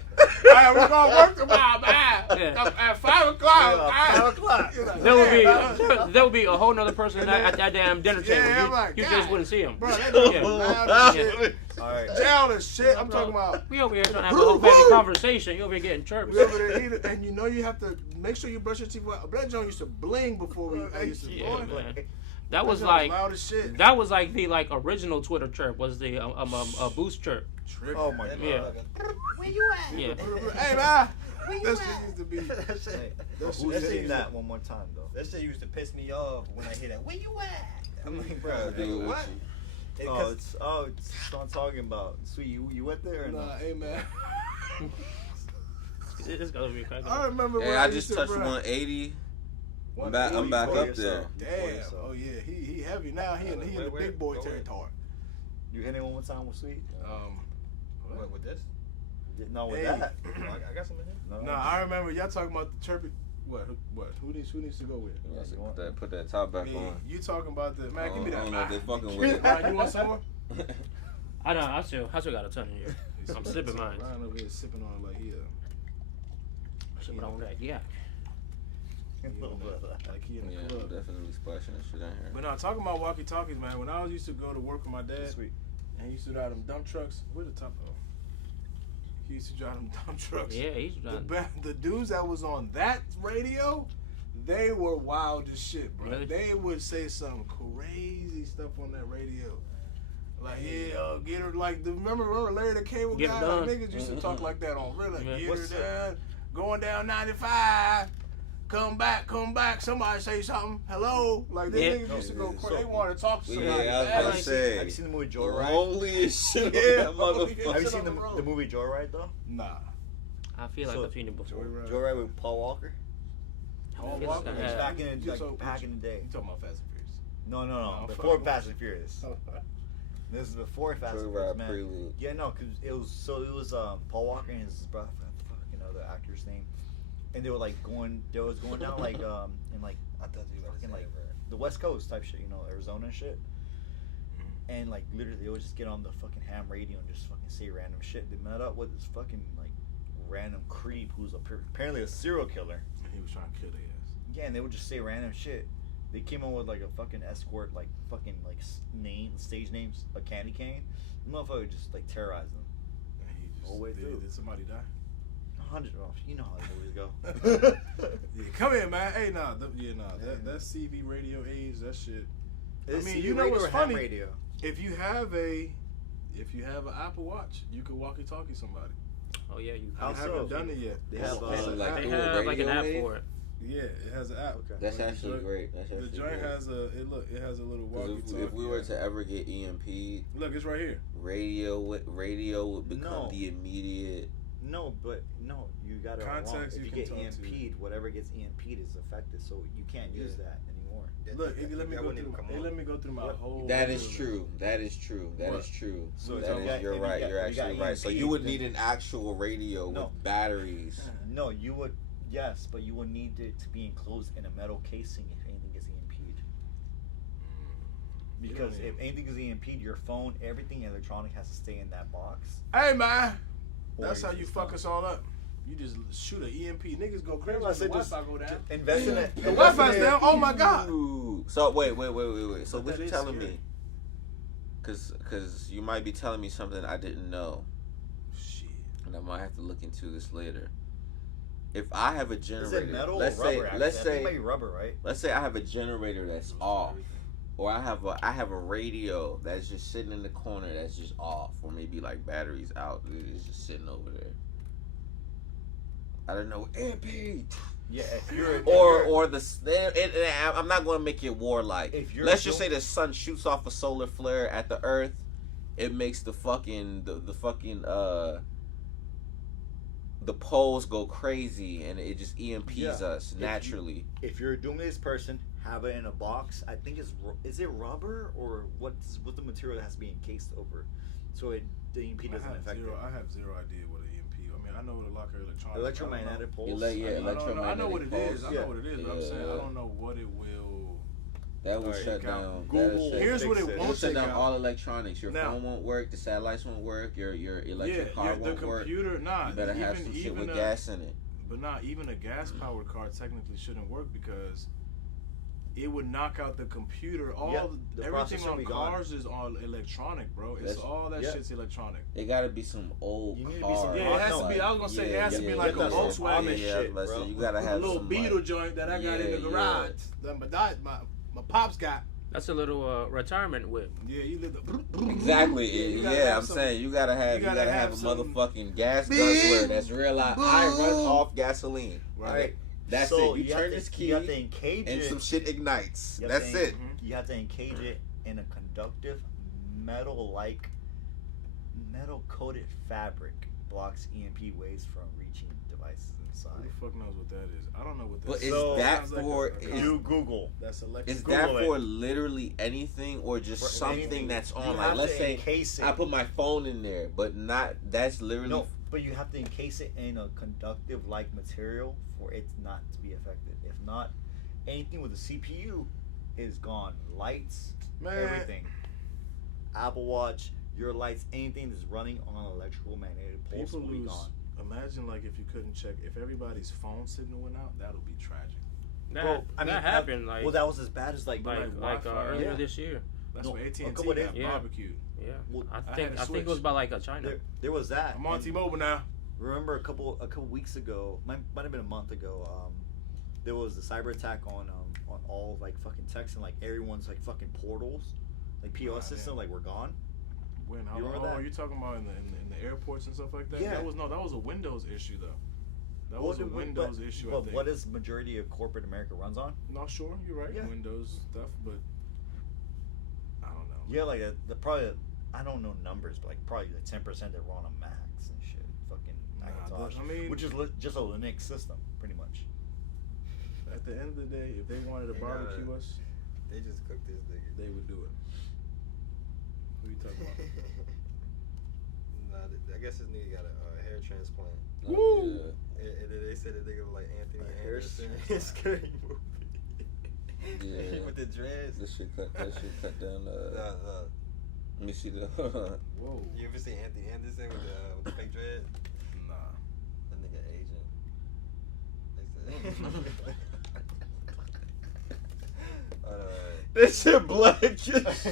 Hey, we're gonna work tomorrow, man. Yeah. At 5 o'clock. Yeah, 5 o'clock. You're like, There would be "Damn, there would be a whole nother person at that damn dinner table. Yeah, I'm You, like, you God. just wouldn't see him. Bro, that dude Yeah. was loud as shit. Alright. Down as shit. I'm talking about. We over here trying to have a whole family conversation. You over here getting chirps. We over there eating, and you know you have to make sure you brush your teeth. That joint used to bling before we. I used to. Yeah, boy. man. That was shit like loud as shit. that was like the original Twitter chirp was the boost chirp. Tripping. Oh my That god. Yeah. motherfucker, Where you at? Yeah. Hey man, Where you that shit at? used to be. Hey, That shit Who's used seen to- that one more time though? that shit used to piss me off when I hear that. Where you at? I'm like, bro, Dude, nigga, what? what It's what I'm talking about. Sweet, you went there? Or Nah, no? hey man. It's gonna be cracking. I remember when Yeah, I used just to touched run. 180. I'm 140 back for up yourself. there. Damn. yourself. Oh yeah, he heavy now. He in the Where- big boy go territory. You hit it one more time with Sweet? What, with this? No, with Hey. that. Oh, I got some in here. No. Nah, I remember y'all talking about the chirpy. What? Who needs to go with? Yeah, put that top back Me. on. You talking about the man? Give me I that. don't know if they man. fucking with it. Ryan, you want some more? I know. I still got a ton in here. I'm sipping mine. Ryan over here sipping on like he Sipping on that. Yeah. like he in the Yeah, I'm club. definitely splashing that shit in here. But no, talking about walkie talkies, man. When I used to go to work with my dad, Sweet. and he used to drive them dump trucks. Where's the top of? He used to drive them dump trucks. Yeah, he's done. The dudes that was on that radio, they were wild as shit, bro. Really? They would say some crazy stuff on that radio. Like, yeah, get her, like, remember Larry the Cable Get Guy? her Like, done. niggas used to talk like that on real, like, Yeah. get What's her done, going down 95, come back, somebody say something, hello. Like, these Yeah. niggas used to go Yeah. crazy. They want to talk to Yeah, somebody. I was bad. about to say. Have you seen the movie Joyride? Lonely as shit. Yeah, on that lonely as motherfucker. Have you Sit seen on the road. the movie Joyride though? Nah. I feel like So- I've seen it before. Joyride. Joyride with Paul Walker? Paul Feels Walker? like I have. Back in the, You like, talk- back in the day. You talking about Fast and Furious? No, No, before fuck. Fast and Furious. This is before Fast and Furious, Joyride man. prelude. Yeah, no, cause it was Paul Walker and his brother, I fucking know the actor's name, and they were like going down like in like I thought you were fucking gonna like say, bro. the West Coast type shit, you know, Arizona and shit. And like literally, they would just get on the fucking ham radio and just fucking say random shit. They met up with this fucking like random creep who's apparently a serial killer. He was trying to kill their ass. Yeah, and they would just say random shit. They came on with like a fucking escort, like fucking like stage names, a candy cane. The motherfucker would just like terrorize them. And he just, All the way through. Did somebody die? 100 off. You know how the movies go. Yeah, come here, man. Hey, that CV radio age, that shit. Is mean, CB you know radio what's or ham funny? Radio? If you have an Apple Watch, you can walkie-talkie somebody. Oh yeah, you. I How haven't so? done it yet. They have, It's an like app. They Dual have like an radio app wave? for it. Yeah, it has an app. Okay. That's Like, actually the joint- great. That's The actually joint great. has it has a little 'Cause walkie-talkie. if we were to ever get EMP'd, look, it's right here. radio would become No. the immediate. No, but no, you got it wrong. Contacts If you you can get talk to. EMP'd, whatever gets EMP'd is affected, so you can't use Yeah. that anymore. Look, it let me That go wouldn't through. even come It on. let me go through my What? whole. That is list. true. That is true. That What? is true. So That if you is. got- You're if you right. got- You're if you got actually right. So EMP'd, you would then- need an actual radio No. with batteries. No, you would, yes, but you would need it to be enclosed in a metal casing if anything gets EMP'd. Because You don't if anything gets EMP'd, your phone, everything electronic has to stay in that box. Hey man, Or that's how it's you just fuck done. us all up. You just shoot an EMP. Niggas go crazy I when the said just- Wi-Fi go down. Invest in it. The Wi-Fi's down. Oh my god. Ooh. So wait. So But what that you is telling scary. me? Cause you might be telling me something I didn't know, Shit. and I might have to look into this later. If I have a Is generator, it metal let's or say, rubber? Actually? let's I think it say, might be rubber, right? let's say I have a generator that's off, or I have a radio that's just sitting in the corner that's just off, or maybe like batteries out, it's just sitting over there. I don't know, MP. Yeah, if you're Or I'm not going to make it warlike. If you're Let's just still- say the sun shoots off a solar flare at the Earth, it makes the fucking the poles go crazy, and it just EMPs Yeah. us If naturally. if you're a doomsday person, have it in a box. I think is it rubber or what's the material that has to be encased over, so the EMP doesn't affect it. I have zero idea what an EMP. I mean, I know what a locker electronics. Electromagnetic pulse. Electromagnetic I know what it is. pulse. I know what it is. But I'm Yeah. saying I don't know what it will. That will Alright, shut take out. down. Google. that'll shut- Here's what it Fix it. It'll won't shut take down out. all electronics. Your Now- phone won't work. The satellites won't work. Your electric car the won't work. computer. Nah, You better have some shit with gas in it. But not even a gas powered car technically shouldn't work because it would knock out the computer. The Everything processor on be gone. cars is all electronic, bro. It's That's- all that yeah. shit's electronic. It gotta be some old You need to be car. some- Yeah, it has to no, be. I was gonna say it has to be like a yeah, Volkswagen. Amish Yeah, shit, but bro. you gotta A have little some Beetle like, joint that I got in Yeah, the garage. That my pops got. That's a little retirement whip. Yeah, you live the. Exactly. You gotta Yeah, have I'm some- saying you gotta have a some- motherfucking gas guzzler that's real loud. I run off gasoline. Right. That's So it. You turn have this to, key you have to encage and it. some shit ignites. You have That's to- it. You have to encage it in a conductive metal-coated fabric blocks EMP waves from reaching devices Who inside. the fuck knows what that is? I don't know what that But is. is So- that Sounds like for a- is, You Google. That's electric. is that Google for it. literally anything or just For something anything. that's You on? have Like let's to say encase it. I put my phone in there, but not that's literally No, but you have to encase it in a conductive-like material for it not to be affected. If not, anything with the CPU is gone. Lights, Man. everything. Apple Watch, your lights, anything that's running on an electrical magnetic pulse People will be lose. gone. Imagine like if you couldn't check if everybody's phone signal went out, that'll be tragic. That, that happened like well, that was as bad as like Wi-Fi, earlier yeah. this year. That's No, what a AT&T couple of got days- barbecued. Yeah, Well, I I think had to it was switch. by like China. there was that. I'm on and T-Mobile now. Remember a couple weeks ago, might have been a month ago. There was a cyber attack on all like fucking techs and like everyone's like fucking portals, like POS system, like we're gone. When? You remember that? Are you talking about in the airports and stuff like that? Yeah. That was a Windows issue though. That was a But- Windows issue. I But think. what is majority of corporate America runs on? No, sure, you're right. Yeah. Windows stuff, but I don't know. Yeah, like probably I don't know numbers, but like probably like 10% that run on Macs and shit, fucking Macintosh, I mean- which is just a Linux system, pretty much. At the end of the day, if they wanted to They barbecue gotta- us, They just cooked this nigga. they would do it. Who you talking about? Nah, I guess this nigga got a hair transplant. Woo! And then they said the nigga look like Anthony A hair Anderson in Scary Movie. Yeah. With the dreads. That shit cut down. Nah. Let me see the. Whoa. You ever seen Anthony Anderson with the fake dread? Nah. That nigga Asian. They said. That shit black as shit. That's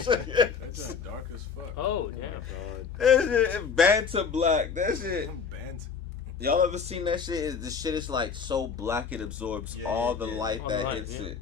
just dark as fuck. Oh damn! That shit Banter black. That shit. I'm banned. Y'all ever seen that shit? The shit is like so black it absorbs Yeah, all the yeah. light All the that light, hits yeah. it.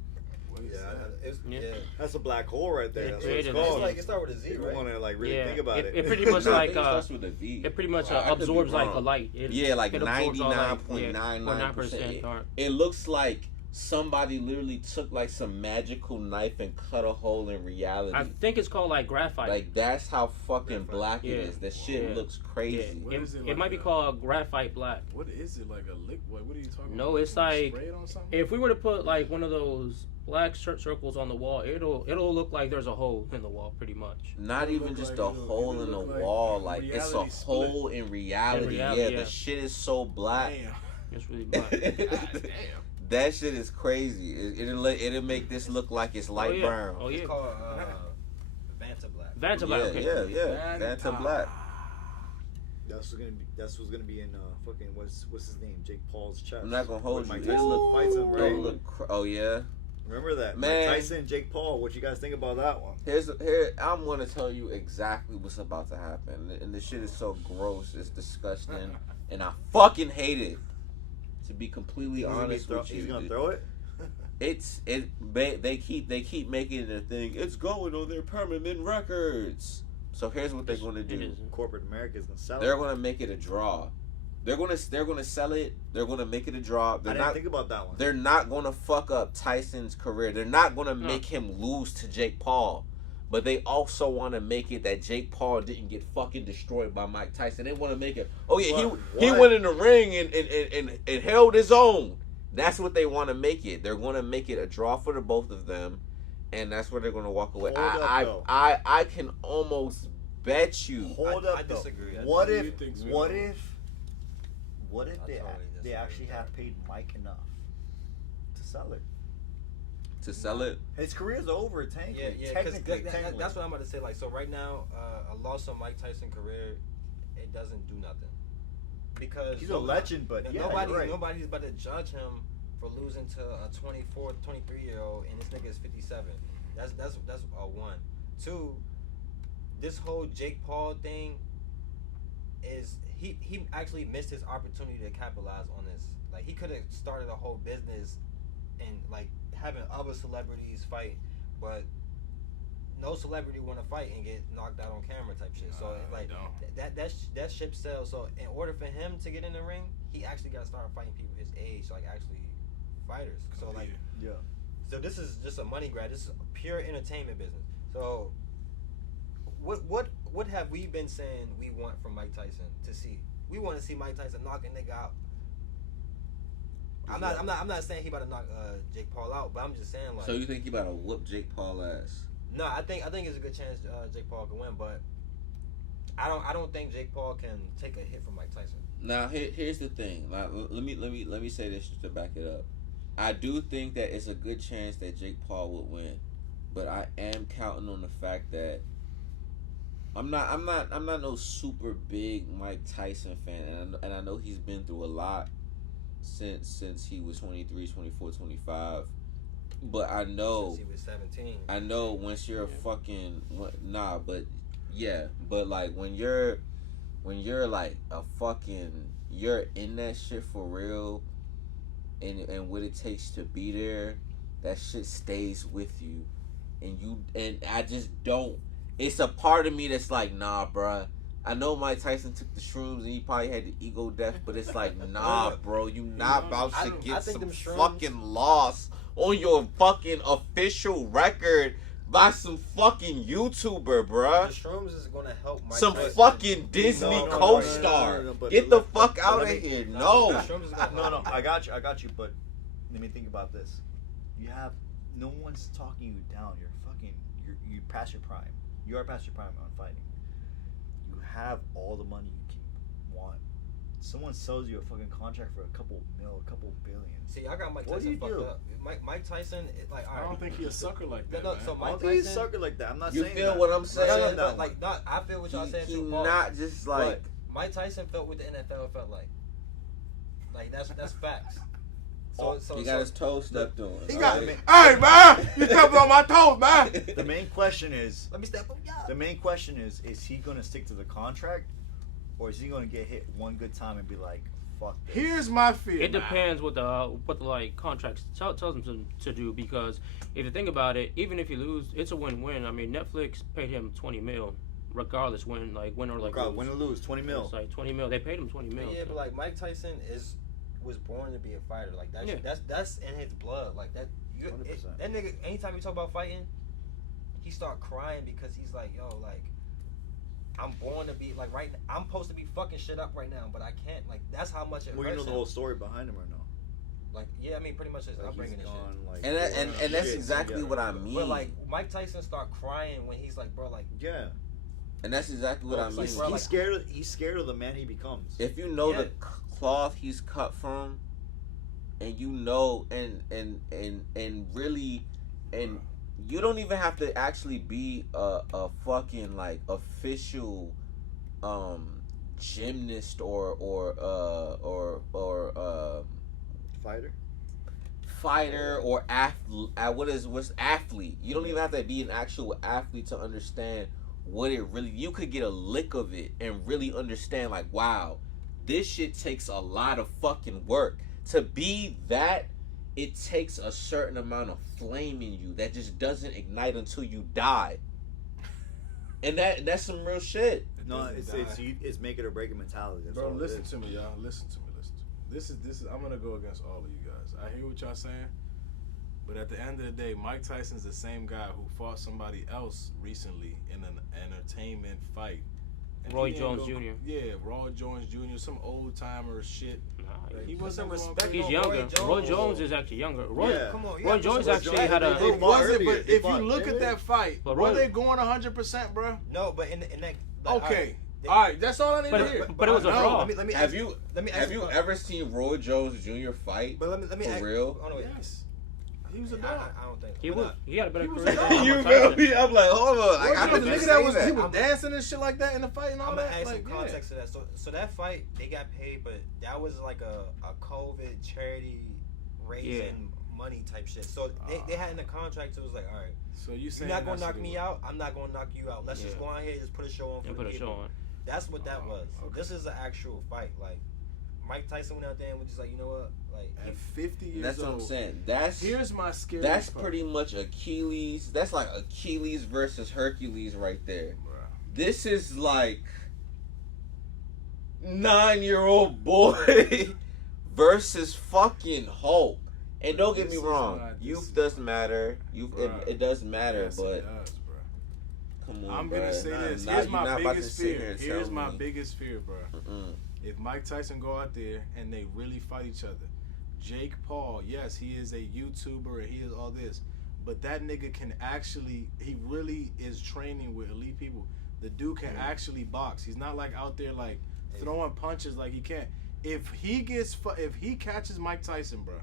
What is Yeah, that? it's, Yeah. yeah. That's a black hole right there. They That's what it's created It's called. like it started with a Z, If you right? want to like really Yeah, think about it, it pretty much Nah, I like think it starts with a V. it pretty much I could be absorbs like wrong. the light. It, Yeah, like it absorbs all light. 99.99%. Yeah, It looks like somebody literally took like some magical knife and cut a hole in reality. I think it's called like graphite. Like that's how fucking Graphite. black it Yeah. is. That shit Yeah. looks yeah. crazy. What It, is it it like might be a- called graphite black. What is it like a liquid? What are you talking No, about? it's Can you like- spray it on something? If we were to put like one of those black circles on the wall, it'll look like there's a hole in the wall, pretty much. Not It'll even look just like- a it'll hole in the look like wall. Like it's a reality split. hole in reality. In reality, Yeah, yeah. the shit is so black. Damn. It's really black. God damn. That shit is crazy. It'll make this look like it's light oh, yeah. brown. Oh yeah. It's called Vanta Black. Vanta black. Yeah, Okay. yeah. That's a black. That's what's gonna be in fucking what's his name? Jake Paul's chest. I'm not gonna hold When you. Mike Tyson fights him, Don't right? look oh yeah. Remember that? Man. Mike Tyson, Jake Paul. What you guys think about that one? Here I'm gonna tell you exactly what's about to happen, and the shit is so gross, it's disgusting, and I fucking hate it. To be completely honest with you, He's gonna throw it. they keep making it a thing. It's going on their permanent records. So here's what they're gonna It do. is. Corporate America is gonna sell They're it. gonna make it a draw. They're gonna sell it. They're gonna make it a draw. I didn't think about that one. They're not gonna fuck up Tyson's career. They're not gonna No. make him lose to Jake Paul. But they also want to make it that Jake Paul didn't get fucking destroyed by Mike Tyson. They want to make it, oh yeah, he What? went in the ring and held his own. That's what they want to make it. They're going to make it a draw for the both of them, and that's where they're going to walk away. Hold up, though. I can almost bet you. Hold I up, though. disagree. What What do you if? think's What gonna- if? What if I they totally they disagree actually with have that. paid Mike enough to sell it? To sell it, His career's over, technically. Yeah, because technically. that's what I'm about to say. Like, so right now, a loss of Mike Tyson career, it doesn't do nothing. Because He's a legend, but yeah, you're right. nobody's about to judge him for losing to a 24, 23-year-old, and this nigga is 57. That's one. Two, this whole Jake Paul thing is he actually missed his opportunity to capitalize on this. Like, he could have started a whole business and like having other celebrities fight, but no celebrity want to fight and get knocked out on camera type shit. So like that ship sells. So in order for him to get in the ring, he actually got to start fighting people his age, like actually fighters. So like so this is just a money grab. This is a pure entertainment business. So what have we been saying we want from Mike Tyson to see? We want to see Mike Tyson knock a nigga out. I'm not saying he about to knock Jake Paul out, but I'm just saying like. So you think he about to whoop Jake Paul ass? No, I think it's a good chance Jake Paul can win, but I don't think Jake Paul can take a hit from Mike Tyson. Now here's the thing. Like, let me say this just to back it up. I do think that it's a good chance that Jake Paul would win, but I am counting on the fact that I'm not no super big Mike Tyson fan, and I know he's been through a lot since he was 23, 24, 25. But I know since he was 17. I know once you're a fucking but like when you're like a fucking you're in that shit for real, and what it takes to be there, that shit stays with you, and I just don't. It's a part of me that's like, nah, bruh. I know Mike Tyson took the shrooms and he probably had the ego death, but it's like, nah, bro, you not about to get some fucking loss on your fucking official record by some fucking YouTuber, bruh. The shrooms is gonna help Mike some Tyson. Fucking Disney co-star. Get the fuck out of here. No. No, I got you, but let me think about this. No one's talking you down. You past your prime. You are past your prime on fighting. You have all the money you can want. Someone sells you a fucking contract for a couple billion. See, I got Mike Tyson fucked up. Mike Tyson, like, I don't think he's a sucker like that. No, so I Mike don't Tyson, think he's a sucker like that. I'm not you saying feel that. what I'm saying? No, I feel what y'all saying too. Paul. Not just like Mike Tyson felt what the NFL felt like. Like that's facts. So he got his toes stepped on. He got me. Hey man, you stepped on my toes, man. The main question is, let me step up. Yeah. The main question is he gonna stick to the contract, or is he gonna get hit one good time and be like, fuck this? Here's my fear. It depends what the like contracts tells him to do, because if you think about it, even if you lose, it's a win-win. I mean, Netflix paid him $20 million, regardless win or lose. Win or lose, $20 million. It's like $20 million. They paid him $20 million. Yeah, but like Mike Tyson was born to be a fighter. Like that's in his blood. Like that. That nigga. Anytime you talk about fighting, he start crying because he's like, yo, like, I'm born to be like I'm supposed to be fucking shit up right now, but I can't. Like that's how much it hurts. Well, you know the him. whole story behind him or no? Like, yeah, I mean, pretty much his upbringing and shit. Like, and that's exactly what I mean. But like Mike Tyson start crying when he's like, bro, like, yeah. And that's exactly what I mean. Like, he's scared of the man he becomes. If you know the cloth he's cut from, and you know, and really, and you don't even have to actually be a fucking like official gymnast or fighter or athlete. What's athlete? You don't even have to be an actual athlete to understand what it really. You could get a lick of it and really understand, like, wow, this shit takes a lot of fucking work to be that. It takes a certain amount of flame in you that just doesn't ignite until you die. And that's some real shit. No, it's make it or break it mentality. That's Bro, listen to me, y'all. Listen to me. This is. I'm gonna go against all of you guys. I hear what y'all saying, but at the end of the day, Mike Tyson's the same guy who fought somebody else recently in an entertainment fight. And Roy Jones Jr. Yeah, Roy Jones Jr. Some old timer shit. He wasn't respectful. He's younger. Roy Jones is actually younger. Come on, Roy Jones actually had a. It wasn't, but if you look at that fight, were they going 100%, bro? No, but in that. Okay. All right, that's all I need to hear. But it was a draw. Let me have you ever seen Roy Jones Jr. fight? But let me for real? Oh, no, yes. He was a dog. I don't think he had a better career. You feel me? I'm like, hold on. Like, I the nigga that he was dancing and shit like that in the fight and all I'm that. gonna add like, some context to that. So that fight, they got paid, but that was like a COVID charity raising money type shit. So they had in the contract. It was like, all right. So you saying you're not gonna knock me out? I'm not gonna knock you out. Let's just go on here and just put a show on for the people. That's what that was. Okay. This is an actual fight. Like Mike Tyson went out there and was just like, you know what, like At 50 years That's old. what I'm saying. That's Here's my scary That's part. pretty much Achilles. That's like Achilles versus Hercules right there. Bruh. This is like 9-year-old boy versus fucking Hulk. And don't get me This is wrong, not- youth this- does matter. Bruh. It does matter, Yes, but it does, bruh. come on, I'm bruh. gonna say Nah, this. nah, Here's you're my not about to biggest sit here fear. and Here's tell my me. biggest fear, bruh. Mm-mm. If Mike Tyson go out there and they really fight each other, Jake Paul, yes, he is a YouTuber and he is all this, but that nigga can actually, he really is training with elite people. The dude can actually box. He's not like out there like throwing punches like he can't. If he catches Mike Tyson, bruh,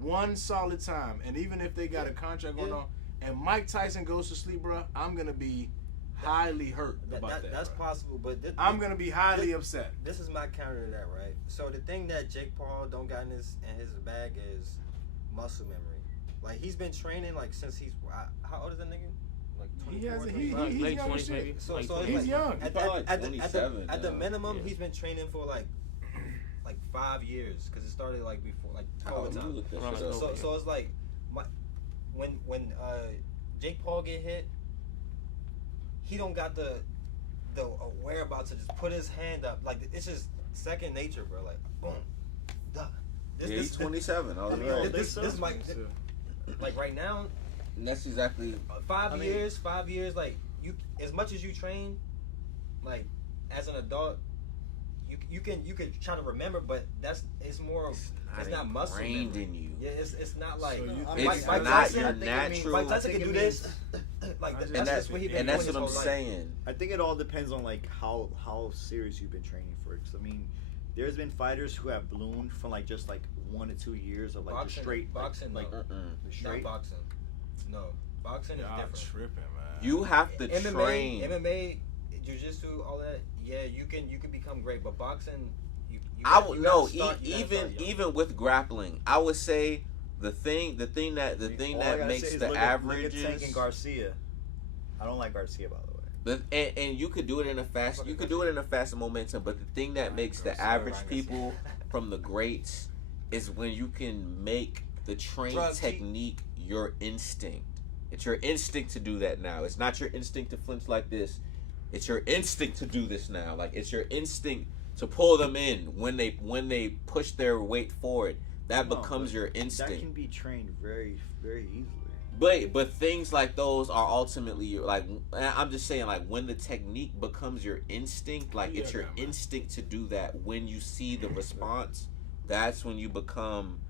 one solid time, and even if they got a contract going on, and Mike Tyson goes to sleep, bruh, I'm gonna be highly hurt about that. That's bruh. possible, but I'm gonna be highly upset. This is my counter to that, right? So the thing that Jake Paul don't got in his bag is muscle memory. Like he's been training like since he's how old is that nigga? Like He 24, hasn't. 25? He's late young as 20s shit. maybe. So Late it's 20s. He's like, young. He's probably like 27 at the now. minimum, Yeah. he's been training for like 5 years because it started like before like Oh, COVID you time. look that Right. shit up. So it's like when Jake Paul get hit, he don't got the whereabouts to just put his hand up. Like it's just second nature, bro. Like boom, duh. Yeah, he's 27. I was I mean, right. this might like right now. And that's exactly. 5 years, 5 years. Like you, as much as you train, like as an adult, you can try to remember, but it's more of it's not muscle ingrained memory. in you. Yeah, it's not like So you It's Mike not Tyson, your I think natural. Mike Tyson can do this. Like And that's that- just what he been and doing that's his what I'm whole life. saying. I think it all depends on like how serious you've been training for. Because I mean, there's been fighters who have bloomed from like just like 1 to 2 years of like just Boxing- straight boxing, like, no. like Not straight. boxing. No, boxing is Y'all different. tripping, man. You have to MMA, train. MMA, jiu-jitsu, all that. Yeah, you can become great, but boxing, you I got- would you no. gotta start- you gotta start young. Even with grappling, I would say the thing All I that gotta makes say is the look averages. at Tank and Garcia. I don't like Garcia, by the way. And you could do it in a fast. You could do it in a faster momentum. But the thing that makes the Garcia, average Ryan people from the greats is when you can make the train Drug T. technique your instinct. It's your instinct to do that now. It's not your instinct to flinch like this. It's your instinct to do this now. Like it's your instinct to pull them in when they push their weight forward. That No, becomes but your That instinct. can be trained very, very easily. But things like those are ultimately your, like I'm just saying, like when the technique becomes your instinct, like it's your man. instinct to do that. When you see the response, that's when you become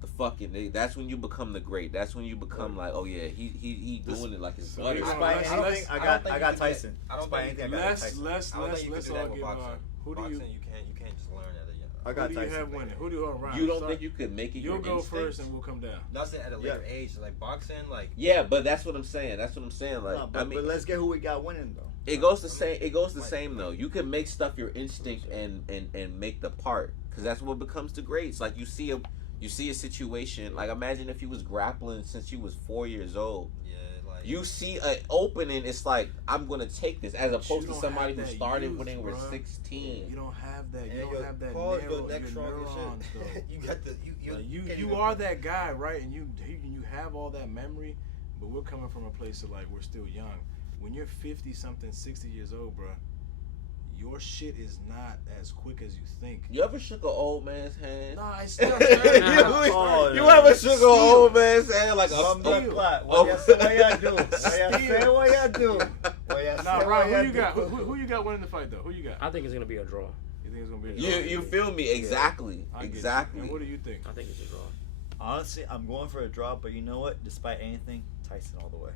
the fucking. That's when you become the great. That's when you become like, oh yeah, he doing it like his So butter. you Despite know, anything, let's- I don't think got you can do Tyson. that. I don't Despite think anything, I got Tyson. Let's I don't think you let's can do that all with give boxing. who do you Boxing, you can't just learn that. I who got do you Tyson. have winning? Who do you want? You don't think you could make it You'll your go instinct? first and we'll come down. That's it at a later age. Like boxing, like Yeah, but that's what I'm saying. That's what I'm saying. Like No, but, I mean, but let's get who we got winning though. it goes the same. mean, It goes the like- same though. You can make stuff your instinct and make the part because that's what becomes the greats. Like you see a situation. Like imagine if you was grappling since you was 4 years old. yeah, like You see an opening. It's like I'm gonna take this, as But opposed you to don't somebody have who that started youth, when they were bruh. 16. You don't have that. You and don't your have that pause, narrow, your neck your strong neurons, and though. shit. you got the you Like, can't you even- are that guy, right? And you have all that memory, but we're coming from a place of like we're still young. When you're 50 something, 60 years old, bruh, your shit is not as quick as you think. You ever shook an old man's hand? Nah, I still Oh, you no. ever shook an Still. old man's hand like a Some blood Steal. clot. Oh. What y'all do? What y'all say? What y'all do? What y'all Nah, say? Ron, What who y'all you do? got? Who you got winning the fight though? Who you got? I think it's gonna be a draw. You think it's gonna be? A You feel me? Exactly. I get you. Exactly. And what do you think? I think it's a draw. Honestly, I'm going for a draw, but you know what? Despite anything, Tyson all the way.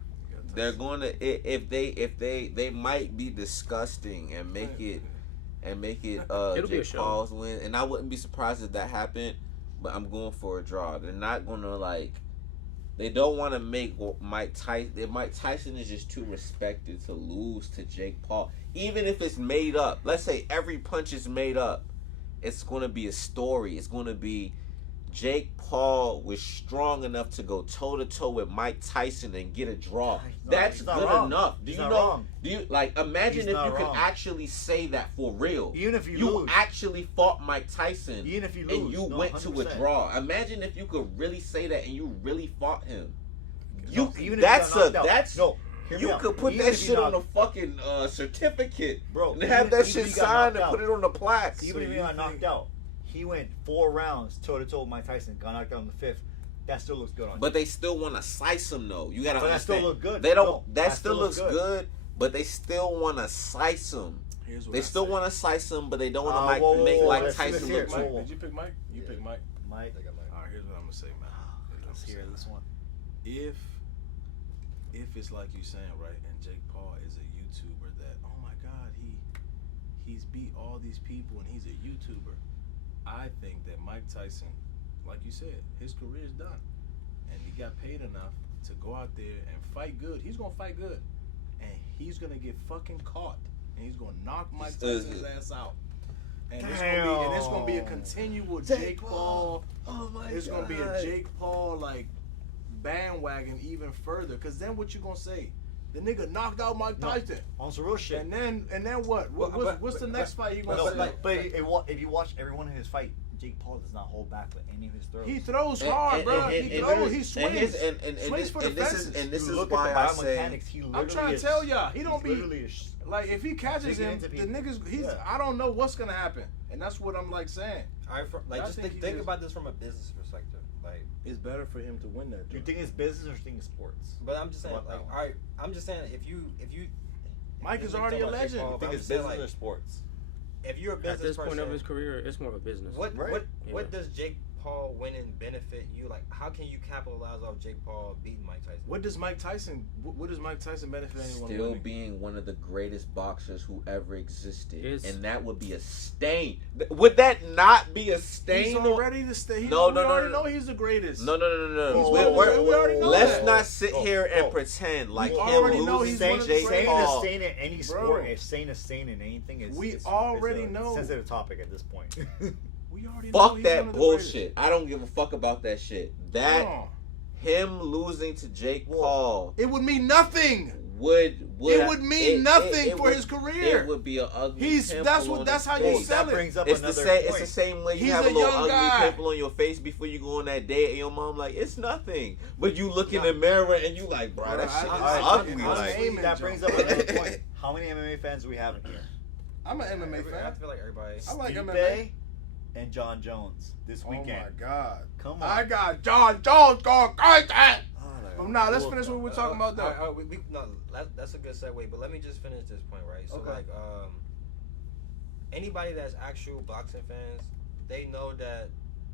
They're going to if they might be disgusting and make it It'll be a Jake show. Paul's win, and I wouldn't be surprised if that happened. But I'm going for a draw. They're not going to like. They don't want to make Mike Tyson. Mike Tyson is just too respected to lose to Jake Paul, even if it's made up. Let's say every punch is made up. It's going to be a story. It's going to be Jake Paul was strong enough to go toe to toe with Mike Tyson and get a draw. That's he's not good wrong. enough. Do He's you not know? wrong. Do you like imagine He's if not you could wrong. actually say that for real? Even if you lose. actually fought Mike Tyson, Even if you lose, and you no, went to a 100%. draw. Imagine if you could really say that and you really fought him. No, even if That's you got knocked out. that's No, hear me you out. could put Even that if you shit on a knocked- fucking certificate, Bro, and have even- that even shit if you got signed and knocked put out. it on the plaque. Even So if he you got knocked think- out, he went 4 rounds toe to toe with Mike Tyson. Got knocked out in the 5th. That still looks good on But they still want to slice him though. You gotta But that still understand. look good. They don't. No, that still looks good. But they still want to slice him. Here's what They I still say. want to slice him, but they don't want to whoa, make whoa, like let's see Tyson this look here. too. Mike, did you pick Mike? You pick Mike. Mike, All right, here's what I'm gonna say, man. let's hear this one. If it's like you saying, right, and Jake Paul is a YouTuber that, oh my God, he's beat all these people and he's a YouTuber, I think that Mike Tyson, like you said, his career's done, and he got paid enough to go out there and fight good. He's gonna fight good, and he's gonna get fucking caught, and he's gonna knock Mike Tyson's ass out. And it's gonna be a continual Jake Paul. Oh my It's gonna be a Jake Paul like bandwagon even further. Cause then what you gonna say? The nigga knocked out Mike Tyson. On some real shit. And then what? What's the next fight you gonna say? But if you watch every one of his fight, Jake Paul does not hold back with any of his throws. He throws hard, bro. He throws. He swings. Swings for the fences. This You is look why at I the say. biomechanics. He literally I'm trying to is- tell y'all, he don't he's be literally a like if he catches digging him, into the people. niggas. He's. Yeah. I don't know what's gonna happen, and that's what I'm like saying. All right, like I just think he think is- about this from a business perspective. Like, It's better for him to win that. Do you think it's business or do you think it's sports? but I'm just saying, What like, now? all right, I'm just saying if you Mike if is you already talk a about Jake legend. Paul, You but think I'm it's just saying, business like, or sports? if you're a business At this point person, of his career, it's more of a business. what Right. what does Jake Paul winning benefit you? Like, how can you capitalize off Jake Paul beating Mike Tyson? What does Mike Tyson benefit anyone? Still winning? being one of the greatest boxers who ever existed, It's- and that would be a stain. Would that not be a stain? He's already the state. No, we no, already no. know he's the greatest. No. We already know Let's that. not sit Oh, here and oh. pretend like We him already know losing he's to one of the Jake greatest. Saying a Paul. stain in any Bro. sport, if saying a stain in anything is We it's already a know. sensitive topic at this point. We already know Fuck he's that one of the bullshit. I don't give a fuck about that shit. greatest. That Come on. him losing to Jake Paul It would mean nothing. would It would mean nothing for would- his career. It would be an ugly. He's- pimple that's on that's his how you face. sell that it. brings up It's the another same. point. It's the same way you He's have a a little young ugly guy. pimple on your face before you go on that date, and your mom like, it's nothing. But you look in Nah. the mirror and you like, bro, that Bro, shit is I- ugly. I- Like, Amen, that Joe. brings up another point. How many MMA fans do we have in here? I'm an MMA I fan. feel like everybody. I like Stipe MMA. and John Jones this Oh my weekend. God. Come on. I got John Jones going crazy. Oh, Nah, let's finish what we're talking about though. That's a good segue, but let me just finish this point, right? So, Okay. like, anybody that's actual boxing fans, they know that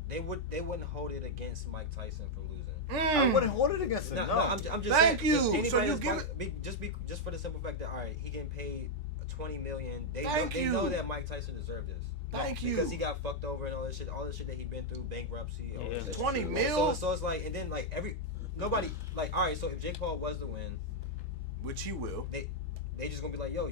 they wouldn't hold it against Mike Tyson for losing. I wouldn't hold it against him. No, No, no, I'm just Thank saying, you. just anybody So you that's give just for the simple fact that all right, he getting paid $20 million. They Thank you. know that Mike Tyson deserved this. Thank you. Because he got fucked over and all this shit that he been through, bankruptcy, all this Yeah. shit. 20 So- mil? So it's like, and then like nobody like, all right, so if Jake Paul was to win, Which he will. they just gonna be like, yo,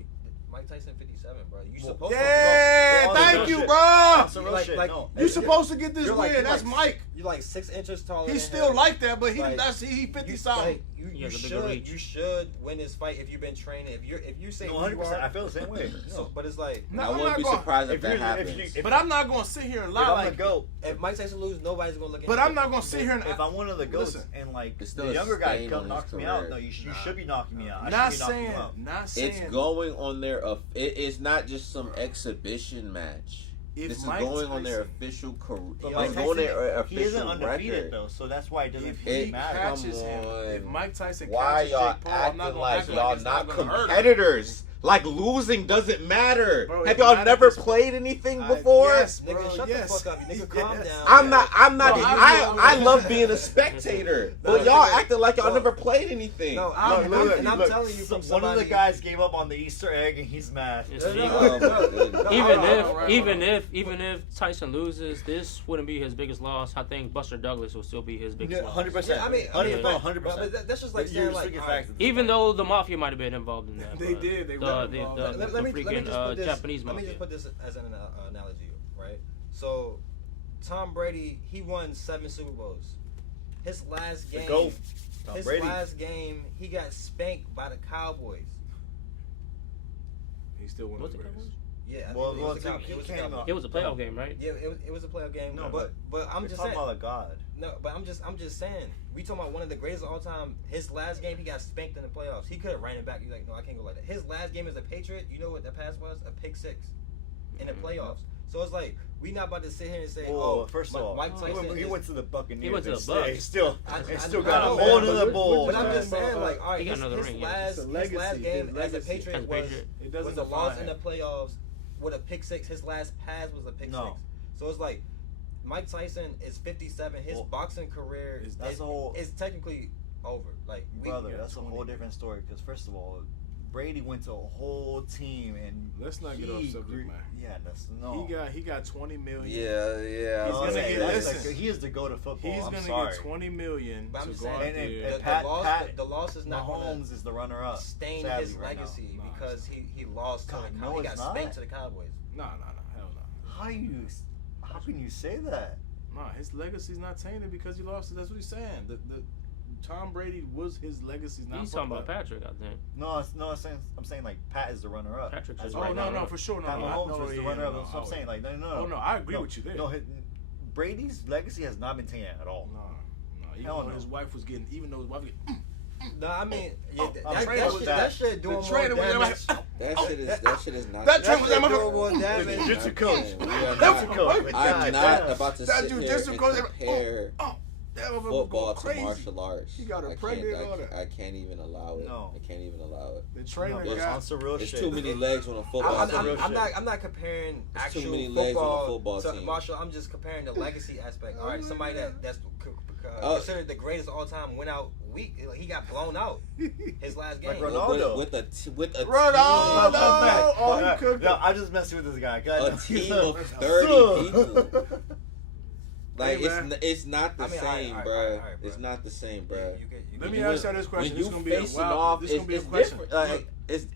Mike Tyson 57, bro. You supposed Yeah, Well, thank that's you, shit. bro. That's some real like- shit. like- No. You supposed to get this You're win. like- That's Mike. You're like 6 inches taller. He's than still him. like that, but he Like, he 50 You, something. like, He has a bigger reach. you should win this fight if you've been training. If you say No, who 100%. you I are, feel the same way. so, No. but it's like No, I I'm wouldn't not be going- surprised if if that you're- if happens. you- But I'm not gonna sit here and If lie I'm like. a goat, if Mike Tyson lose, nobody's gonna look at. But him. I'm not gonna sit here and. if I'm one of the goats Listen. and like It's still the a younger guy stain comes on knocks his me out, career. no, you should be knocking me out. I Not should be knocking you saying. out. Not saying. It's going on their. It's not just some exhibition match. If This is Mike going on their Tyson- official career. But Like Mike going Tyson, their he isn't official undefeated record. though, so that's why it doesn't If It he matters. catches him, Come if on. Mike Tyson Why catches y'all Jake Paul, I'm not acting gonna like act y'all it's not gonna hurt him. competitors? Like losing doesn't matter. Bro, Have it y'all matters. never played anything before? Yes, Nigga, bro, shut yes. the fuck up, you nigga. Calm Yes. down. I'm not. No, I love being a spectator, but y'all acting like y'all No. never played anything. No, I'm- I'm look, telling you from one of somebody. the guys gave up on the Easter egg and he's mad. It's No, legal. Oh, my goodness. Even if Tyson loses, this wouldn't be his biggest loss. I think Buster Douglas will still be his biggest loss. 100%. Yeah, I mean, 100%. but that's just like saying like, all right, Even though the mafia might have been involved in that. They but did. They the, were the, involved. the, let the me freaking just put this. Japanese Let me mafia. just put this as an analogy, right? So, Tom Brady, he won 7 Super Bowls. His last game, GOAT. Tom Brady. last game, he got spanked by the Cowboys. He still won Was the it race. Cowboys? Yeah, Well, it well, was the Cowboys. he It was the came Cowboys. out- It was a playoff game, right? Yeah, it was a playoff game. No, but I'm You're just talking saying. about a god. No, but I'm just saying. We talking about one of the greatest of all time. His last game, he got spanked in the playoffs. He could have ran it back. He's like, no, I can't go like that. His last game as a Patriot, you know what that pass was? A pick 6 in the playoffs. So it's like we not about to sit here and say, First of all, Mike Tyson. he went to the Buccaneers. He went to the and Bucs. Still, I still know, got a man. whole nother bowl. But I'm We're just talking saying, about, like, all right, he got another ring, yeah. It's a his legacy. last game His as a legacy. Patriot As a was Patriot. It doesn't was a define loss in him. the playoffs with a pick 6. His last pass was a pick 6. So it's like Mike Tyson is 57. His boxing career is technically over. Like, Brother, that's a whole different story. Because first of all, Brady went to a whole team and Let's not get off subject, man. Yeah, no. He got 20 million. Yeah. He's gonna get listen. He is the go to football. He's gonna get 20 million But I'm to just go out saying, there. the loss is not going Mahomes is the runner-up. stain sadly, his right legacy now. No, because he lost to God, the no, Cowboys. He it's got spanked not. to the Cowboys. No, hell no. How can you say that? Nah, his legacy's not tainted because he lost. That's what he's saying. The Tom Brady was his legacy's not. He's talking about Patrick, I think. No, I'm saying like Pat is the runner-up. Patrick's That's the right runner-up. now. For sure. Pat Mahomes was the runner-up. That's what I'm saying. Like, no. Oh no, I agree with you there. No, Brady's legacy has not been tainted at all. No. Even Hell though no. his wife was getting, No, I mean, that shit doing more trainer was damage. That shit is not. That train That was shit that doing more motherfucker. damage. Jiu-jitsu coach. Jiu-jitsu coach. I'm not about to That sit here jiu-jitsu and coach. compare That motherfucker football go to crazy. martial arts. He got her I pregnant and all can't, that. I can't even allow it. No. I can't even allow it. The trainer There's got. On some real There's shit. too many legs on a football team. I'm not comparing There's actual too many legs on a football football to team. martial. I'm just comparing the legacy aspect. All right, somebody that's Oh. considered the greatest of all time went out weak. He got blown out his last game. Like Ronaldo. With a Ronaldo! team, Oh, he cooked No, it. I'm just messing with this guy. a team of 30 people. Like, Hey, man. it's not the I mean, same, all right, bruh. all right, It's bruh. not the same, bruh. Let me ask you this question. When This you gonna be a facing wild. off, This it's gonna be a it's question. different.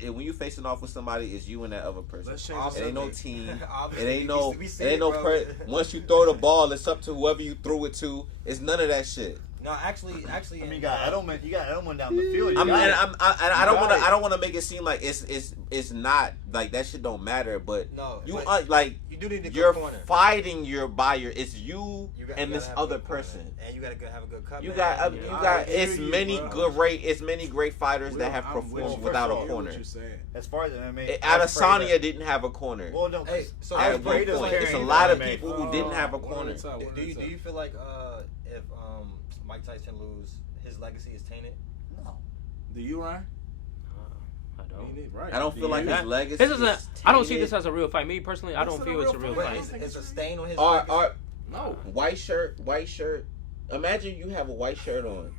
Like, when you facing off with somebody, it's you and that other person. Let's change Obviously. It ain't no Obviously. team. It Obviously, ain't no. we It see ain't it, no. bro. Once you throw the ball, it's up to whoever you threw it to. It's none of that shit. No, actually, I mean, you got Edelman down the field. I don't want to make it seem like it's not like that shit don't matter. But No, you but like you do need a you're good corner. fighting your buyer. It's you You and gotta this have a other good corner. person. And you gotta have a good cut. You man. got Yeah. you All got right. it's hear you, many bro. great fighters that have I'm with performed you. without I a hear corner. what you're saying. As far as MMA, Adesanya didn't have a corner. Well, no. Hey, so At that's one great. point, it's a carrying lot of MMA. people who didn't have a One corner. at a time, one Do at a you time. feel like if Mike Tyson lose, his legacy is tainted? No. Do you, Ryan? I don't. Right. I don't feel like you? his legacy. This isn't. is I don't see tainted. this as a real fight. Me personally, I This don't is a feel it's a real real fight. fight. It's a stain on his Or legacy. No. white shirt. Imagine you have a white shirt on.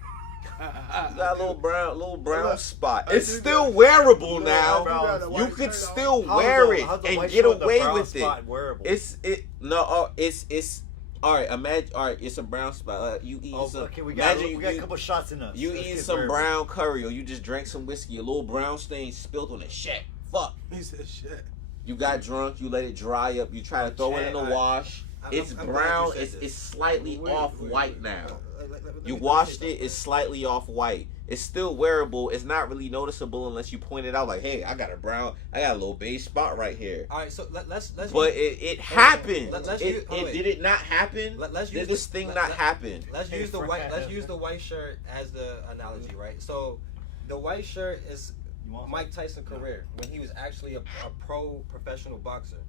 You got a little brown spot. I It's see still that. wearable You now. got a You white could shirt still How's wear the- it how's the and white get shirt, the away brown with it. spot wearable? It's all right. Imagine it's a brown spot. You eat some. Okay, we got imagine a couple shots in us. You Let's eat get some wearable. brown curry or you just drank some whiskey. A little brown stain spilled on it. Shit. Fuck. He said shit. You got drunk. You let it dry up. You try to throw it in the Chad, wash. It's I'm glad brown. you said It's this. slightly Wait, off wait, white wait. now. Let You me washed say it. something. It's slightly off white. It's still wearable. It's not really noticeable unless you point it out. Like, hey, I got a little beige spot right here. All right, so let's. But it happened. Let's It hold on. did it not happen? Let's Did use this the- thing let- not let- happen? Let's Hey, use the Fred. white. Let's use the white shirt as the analogy, right? So, the white shirt is You want Mike Tyson's career when he was actually a pro professional boxer.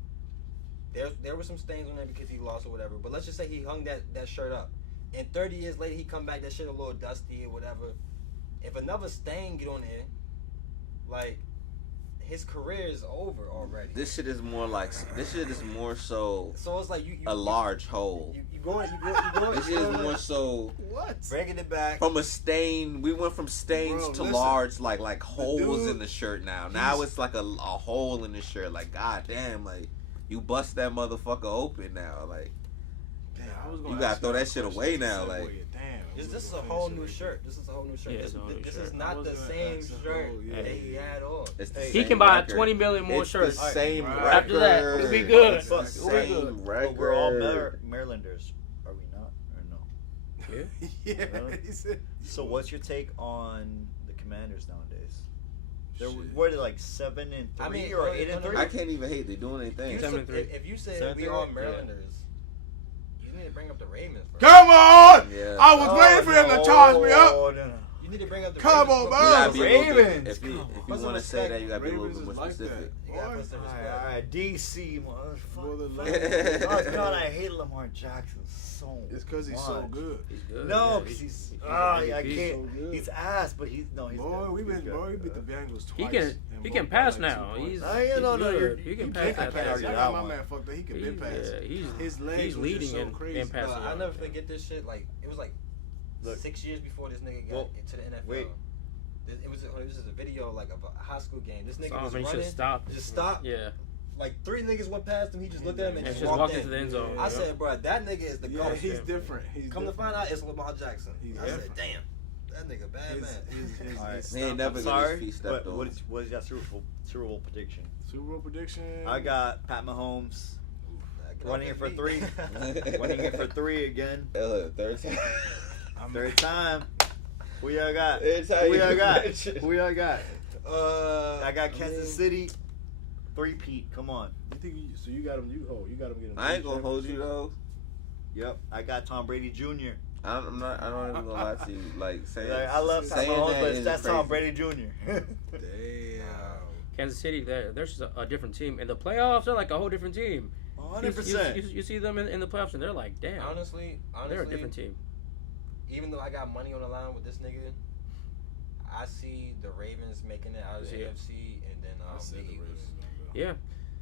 There were some stains on there because he lost or whatever. But let's just say he hung that shirt up, and 30 years later he come back, that shit a little dusty or whatever. If another stain get on there, like his career is over already. This shit is more so So it's like you a large hole. You going This shit is more so What? bringing it back. from a stain. We went from stains Bro, to listen. large like holes dude, in the shirt now. Now it's like a hole in the shirt. Like, god damn, like you bust that motherfucker open now. Like Damn, I was gonna You gotta ask throw you that shit question. away now, Segue like. it. Damn. This we was is a gonna whole finish it new right shirt. This is a whole new shirt. Yeah, this it's a whole new this shirt. is I not was the gonna same ask the shirt whole- yeah. that he had on. It's the Hey, He same can buy record. 20 million more It's shirts. the same Right. record. After that, we'll be good. It's the We'll be same good. record. But we're all Marylanders, are we not? Or no? Yeah. Yeah. Really? He said, So what's your take on the Commanders nowadays? They're Shit. what are they, like 7-3 I mean, or no, 8-3? I can't even hate. They're doing anything. You Seven said- and three. if you say 7 we and all three? Marylanders, you need to bring up the Ravens first. Come on! Yeah. I was waiting for them to charge me up. No. You need to bring up the Come Ravens on, first. You man. gotta be a little bit- Ravens, If you come on. want to say that, you gotta be a little Ravens bit more is like that. specific. You gotta put some respect. Alright, DC, motherfucker. Well, the Lamar- Oh God, I hate Lamar Jackson so It's because he's so much. good. He's good. No, Yeah, because he's a I MVP. can't. So good. He's ass, but he's no. He's Boy, good. we He's been good. bro. We beat the Bengals twice. He can and he both can by pass like now. 2 He's, points. I ain't no, he's no, good. you He can You pass can't that pass. pass. that My one. man fucked up. He can He- been pass. yeah, His legs he's was just leading so in crazy. passing. No, I'll never forget this shit. Like it was like Look. 6 years before this nigga got Well, into the NFL. wait. It was just a video like of a high school game. This nigga So, was he should running, stop. just stopped. Yeah. Like 3 niggas went past him. He just looked at him and And just walked in. into the end zone. I said, bro, that nigga is the Yeah, GOAT. he's different. He's Come to different. find out, it's Lamar Jackson. He's I said, different. damn, that nigga bad man. All right, He ain't never I'm get sorry, his feet stepped but on. what is your Super Bowl prediction? Super Bowl prediction. I got Pat Mahomes running it for 3, winning it for 3 again. Third time. Third time. Who y'all got? Third time Who y'all you got? mentioned. Who y'all got? I got I Kansas mean, City. 3-peat. Come on. You think so? You got him. You got him getting. I ain't gonna hold you though. Yep. I got Tom Brady Jr. I don't even gonna lie to you. Like saying, Like, I love Pat saying Mahomes, that but is that's Tom crazy. Brady Jr. Damn. Kansas City, they're just a different team. In the playoffs, they're like a whole different team. 100%. You see them in the playoffs, and they're like, damn, honestly, they're a different team. even though I got money on the line with this nigga, I see the Ravens making it out of the Yeah. AFC, and then I the said the Eagles. Ravens gonna go. Yeah,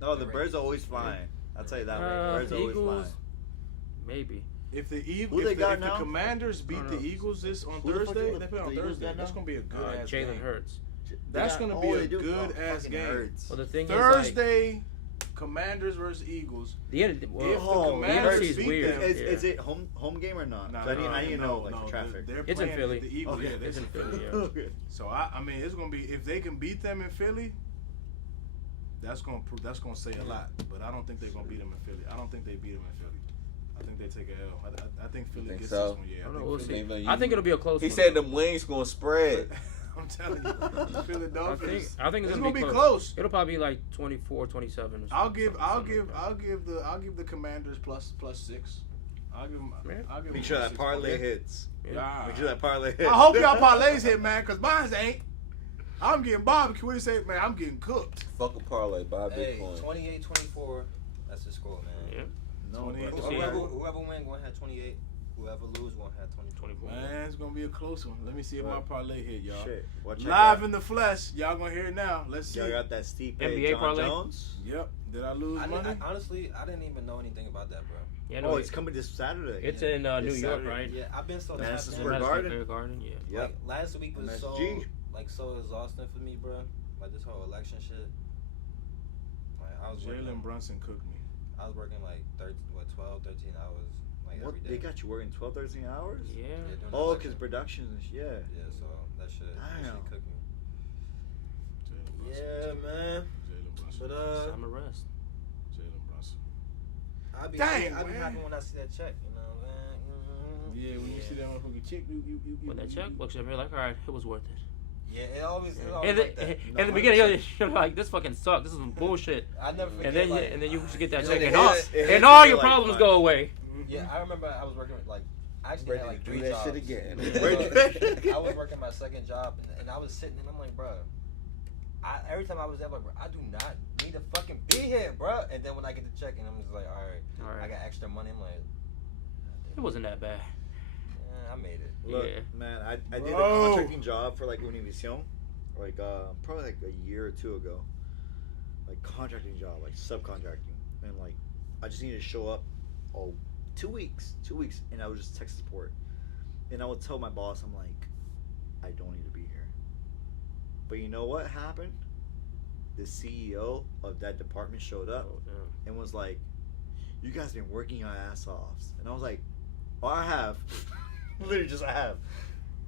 No, the Birds are always flying. I'll tell you that way. Birds are always Eagles, flying. maybe. If the Who they got if the now? Commanders beat I don't the know. Eagles this on Who the fuck Thursday, do they play on the Eagles Thursday. got That's now? gonna be a good ass Jalen game. Hurts. That's They got- gonna be they a do? good Oh, ass fucking game. Hurts. Well, the thing Thursday, Commanders versus Eagles. is, like, the end. If Well, the Oh, Commanders NFC is beat weird. them, Is it home game or not? Nah, I didn't know like the traffic. They're It's in playing Philly. The Eagles, Okay. yeah, they're It's in Philly, yeah. Okay. So I mean, it's gonna be if they can beat them in Philly. That's gonna say a lot, but I don't think they're gonna beat them in Philly. I don't think they beat them in Philly. I think they take a L. I think Philly think gets so? this one. Yeah, I don't know. think We'll Philly- see. I think it'll be a close He one. said them wings gonna spread. I'm telling you, I Philadelphia. think it's gonna be be close. close. It'll probably be like 24, 27. Or I'll something, give something like that. the Commanders plus 6. I'll give them. Yeah. I'll give Make them sure plus that 6 parlay points. hits. Yeah. Make sure that parlay hits. I hope y'all parlays hit, man, cause mine ain't. I'm getting barbecue. What do you say, man? I'm getting cooked. Fuck a parlay, buy Hey, Bitcoin. 28-24. That's the score, man. Yeah. No, 28. but- See, Whoever win gonna have 28. Whoever lose gonna have 24. Man, it's gonna be a close one. Let me see if my Right. parlay hit, y'all. Shit. Watch Live in the flesh. Y'all gonna hear it now. Let's see. Y'all got that Steve NBA John parlay? Jones. Yep. Did I lose money? Honestly, I didn't even know anything about that, bro. Yeah, Oh, no, it's coming this Saturday. It's in New This York, Saturday. right? Yeah, I've been so Madison tapped Square in. Garden. Square Garden, yeah. Yep. Like, last week was MSG. so exhausting for me, bro. Like this whole election shit. Like I was working, Jalen Brunson cooked me. I was working like 12, 13 hours like What? every They day. got you working 12, 13 hours? Yeah. Yeah, doing the Oh, election. because production is, yeah. Yeah, so that shit Damn. cooked me. Jalen Brunson. Yeah, man. Jalen Brunson. But Time to rest. Jalen Brunson. I be Dang, I be man. happy when I see that check, you know what I'm saying? Yeah, when you see that motherfucking chick, When that checkbook should be like, all right, it was worth it. Yeah, it always In like that. the beginning, you're like, this fucking sucks. This is some bullshit. I never forget. And then like, you should get that you check, know, and it all, hits- it and hits all you your like problems fun. go away. Yeah, I remember I was working with like I actually had like 3 do that jobs. shit again. I was working my second job and I was sitting and I'm like, bro, every time I was there, like, bro, I do not need to fucking be here, bro. And then when I get the check and I'm just like, all right, I got extra money. I'm like, It wasn't that bad. I made it. Look, Yeah. man, I did a Bro. contracting job for like Univision, like probably like a year or two ago. Like contracting job, like subcontracting, and like I just needed to show up. 2 weeks, and I would just tech support, and I would tell my boss, I'm like, I don't need to be here. But you know what happened? The CEO of that department showed up Oh, damn. and was like, you guys been working your ass off. And I was like, oh, I have. Literally just I have.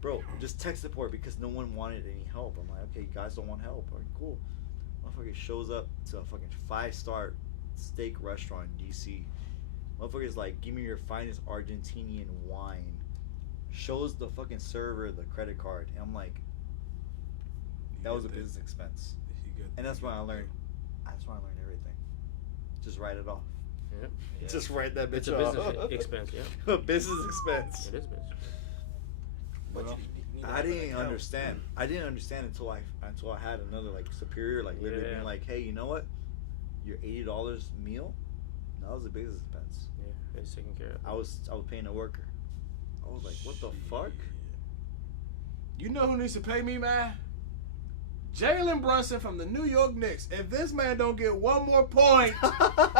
Bro, just tech support because no one wanted any help. I'm like, okay, you guys don't want help. All right, cool. Motherfucker shows up to a fucking 5-star steak restaurant in DC. Motherfucker's like, give me your finest Argentinian wine. Shows the fucking server the credit card. And I'm like, that was a business expense. And that's when I learned. That's when I learned everything. Just write it off. Yep. Yeah. Just write that bitch It's a off. business expense, yeah. A business expense. It is business. But Well, you need to I have didn't an account. understand. I didn't understand until I had another like superior like literally Yeah. being like, hey, you know what? Your $80 meal, that was a business expense. Yeah, it's taken care of. I was paying a worker. I was like, what the fuck? You know who needs to pay me, man? Jalen Brunson from the New York Knicks. If this man don't get one more point,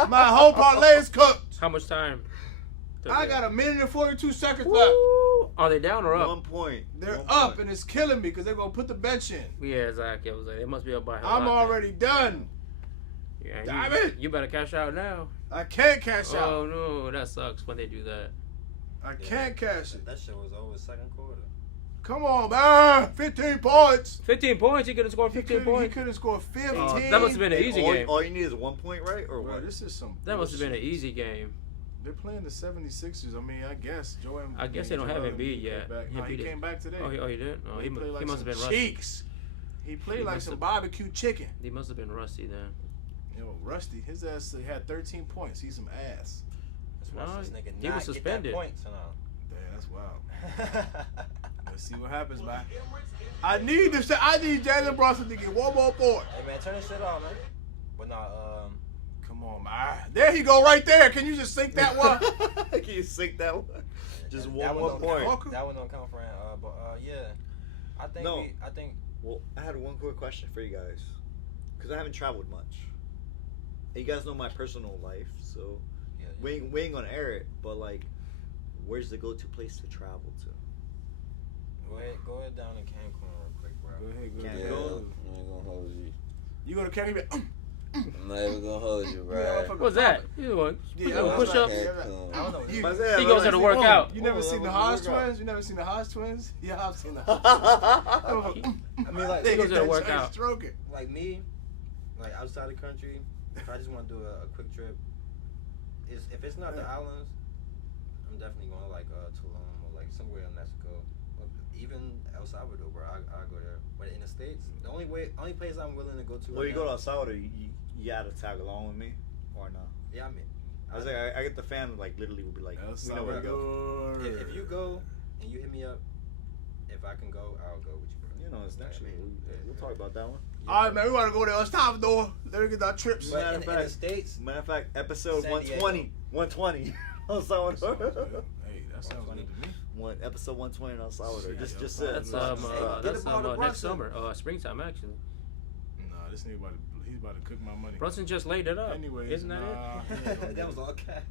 my whole parlay is cooked. How much time? I got 1 minute and 42 seconds left. Woo! Are they down or up? 1 point. They're 1 up, point. and it's killing me because they're going to put the bench in. Yeah, exactly. I was like, it must be up by a I'm lot. already done. Yeah, Damn you, it. you better cash out now. I can't cash out. Oh no, that sucks when they do that. I can't cash it. That shit was over second quarter. Come on, man. 15 points. 15 points. You could have scored 15 He points. could have scored 15. That must have been an Hey, easy all, game. all you need is 1 point, right? Or Bro, what? this is some That must have been an bullshit. easy game. They're playing the 76ers. I mean, I guess. I guess they don't have Embiid yet. No, he Embiid came back today. Oh, he did. Oh, he played must have some been rusty. cheeks. He played He like must some have- barbecue chicken. He must have been rusty then. Yo, Rusty, his ass had 13 points. He's some ass. That's why No, this nigga he not was get suspended. that points now. Damn, that's wild. Let's see what happens, man. I need Jalen Brunson to get one more point. Hey man, turn this shit off, man. But nah, Come on, man. There he go, right there. Can you just sink that one? Can you sink that one? Just that one one more don't point. count. That one don't count for him. Yeah. I think No. I think Well, I had one quick question for you guys, because I haven't traveled much. And you guys know my personal life, so yeah, we ain't gonna air it. But like, where's the go-to place to travel to? go ahead down in Cancun real quick, bro. Go ahead, go Can't ahead. Yeah, go. I ain't gonna hold you. You go to Caribbean. I'm not even gonna hold you, bro. motherfucker. What's that? You want Yeah, push that's up? right. I don't know. You- But yeah, He but goes like, to the workout. You never Oh, seen the that Hodge was a workout. twins? You never seen the Hodge twins? Yeah, I've seen the I Hodge. I mean, like, They He goes get to the that workout. joint stroking. like me, like outside the country, if I just want to do a quick trip, if it's not the islands, I'm definitely going to like Tulum or like somewhere in Mexico, or even El Salvador, bro. I go there. But in the States, the only place I'm willing to go to. Well, right you go to now- El Salvador, you gotta tag along with me, or not? Yeah, I mean, I was like, I get the fan like literally would be like, El we know where to go. Salvador. if you go and you hit me up, if I can go, I'll go with you, bro. You know, it's next I year. mean, We'll talk about that one. All right, man, we want to go to El Salvador. Let me get our trips. But Matter in of the fact- States, Matter of fact, episode San Diego. 120 El Salvador. Hey, that sounds good to me. Episode 120 in El Salvador. Shit, just El said. That's Salvador. that's Get about the next Brunson. summer, springtime actually. Nah, this nigga he's about to cook my money. Brunson just laid it up. Anyways, Isn't that nah, it? he ain't gonna that do was it. all cat.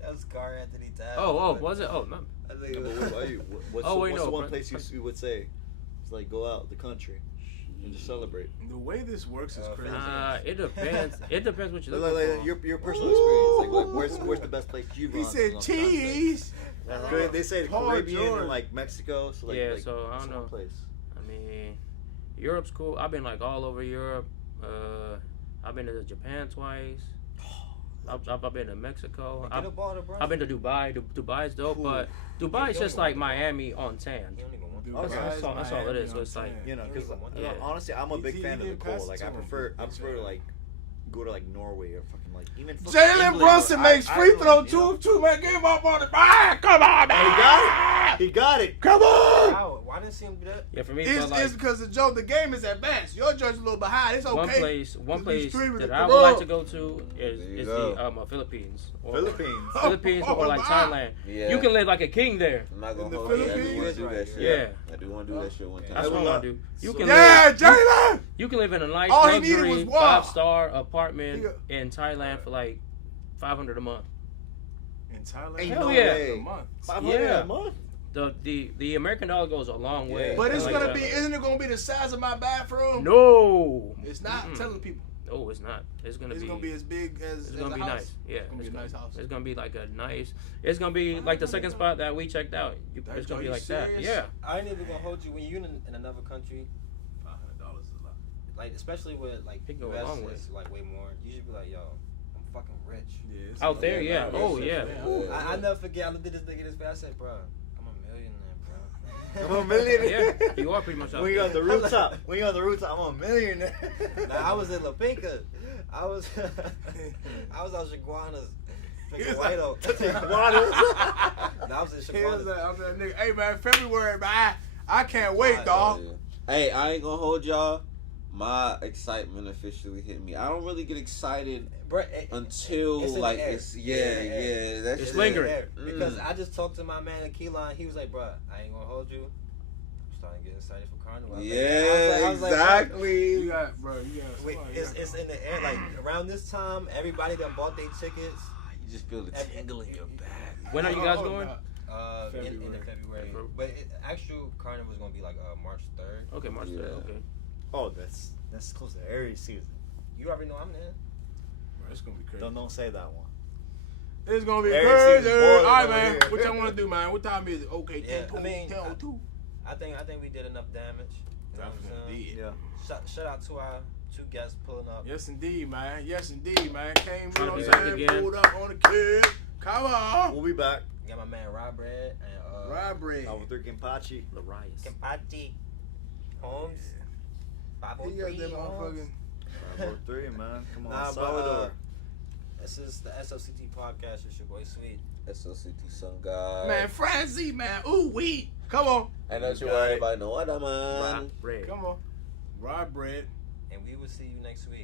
That was Scar Anthony Taz. Oh, was it? Oh, no. I think No, it but was. what about you? What's, Oh, the, wait, what's no, the one Brun- place you would say? It's like go out the country and just celebrate. The way this works is crazy. It depends. It depends what you're Like, looking for. your personal experience. Like where's the best place you've He gone to said on cheese. Good, they say Paul Caribbean George. and like Mexico. So like, Yeah, like, so I what's don't the one know. place. I mean, Europe's cool. I've been like all over Europe. I've been to Japan twice. I've been to Mexico. Get a ball to Brunson. I've been to Dubai. Dubai's dope, but Dubai's just like Miami on sand. He don't even want Dude, to. Okay. guys, That's all it is. So Miami it's like, on You know, because Yeah. honestly, I'm a He- big he fan of the didn't pass cold. Like it I to him, prefer but to like go to like Norway or fucking like even. fucking Jalen England Brunson or makes free Ireland, throw you know? two, man. Give up on it. Ah, come on, man. He got it. He got it. Come on. Wow, why didn't see him do that? yeah, for me, It's, but like it's because the game is advanced. Your judge's a little behind. It's okay. one place These streamers that are- I come would like on. to go to is There you is go. the Philippines. Or Philippines. Philippines or like Oh, Thailand. Yeah. You can live like a king there. I'm not In the gonna hold you. I do want to Philippines? do that shit. Yeah. I do want to do that shit one time. That's I what I would want to love- do. You so- can Yeah, live. Jalen. You can live in a nice All he needed luxury was water. 5-star apartment Yeah. in Thailand for like $500 a month. In Thailand, Ain't Hell no yeah. way. a month. 500 Yeah. a month. The American dollar goes a long way. Yeah. But it's Like gonna that. be. Isn't it gonna be the size of my bathroom? No. It's not. Mm-mm. Telling people. No, it's not. It's gonna It's be. gonna be as big as. It's gonna be a house. nice. Yeah, It's gonna be a nice house. It's gonna be like a nice. It's gonna be like the second spot that we checked out. It's gonna Are be you like that. serious? Yeah. I ain't even gonna hold you when you're in another country. $500 is a lot. Like especially with like It go a US long way. is like way more. You should be like, yo, I'm fucking rich. Yeah, it's Out there, Yeah, yeah. nah, Oh, that's yeah. shit, yeah. I never forget. I looked at this nigga this fast. I said, bro, I'm a millionaire, bro. I'm a millionaire. Yeah, you are pretty much out When you're there. on the rooftop, I'm a millionaire. Nah, I was in La Pinca. I was out Chiguanas. Drinking white oak. Water. Nah, I was in Here's Chiguanas. that, I'm that nigga. Hey man, February, man. I can't wait, Alright, dog. Hey, I ain't gonna hold y'all. My excitement officially hit me. I don't really get excited Bro, until it's in the like air. it's It's in the air. That's It's shit. lingering. Because I just talked to my man Akila and he was like, bro, I ain't gonna hold you. I'm starting to get excited for Carnival. Yeah, I was like, bro, exactly. You got, bro. You got. wait, it's in the air. Like around this time, everybody done bought their tickets. You just feel the tingle in your back. When are you guys going? In the February. But actual Carnival is gonna be like March 3rd. Okay, March 3rd. Yeah. Okay. Oh, that's close to Aries season. You already know I'm there. Bro, it's gonna be crazy. Don't say that one. It's gonna be Aries crazy. season All boiling right, over man. here. What y'all wanna do, man? What time is it? Okay, Yeah, 10 I mean, 10:02. I think we did enough damage. You know what I'm saying? Indeed. Yeah. Shout out to our 2 guests pulling up. Yes, indeed, man. Yes, indeed, man. Came, you Trying know to what be I'm back saying? again. Pulled up on the kid. Come on. We'll be back. Got my man Rob Bread and Robbery. Out with their Kimpachi. Larias. Kempati Holmes. He got 503 that Holmes. motherfucking. 503, man. Come on, Nah, but Salvador. this is the SLCT podcast. It's your boy Sweet. SLCT Sun God. Man, Francie, man. Ooh, wee. Come on. And that's You you got it. everybody know what, man. Red. Come on. Rob Bread. And we will see you next week.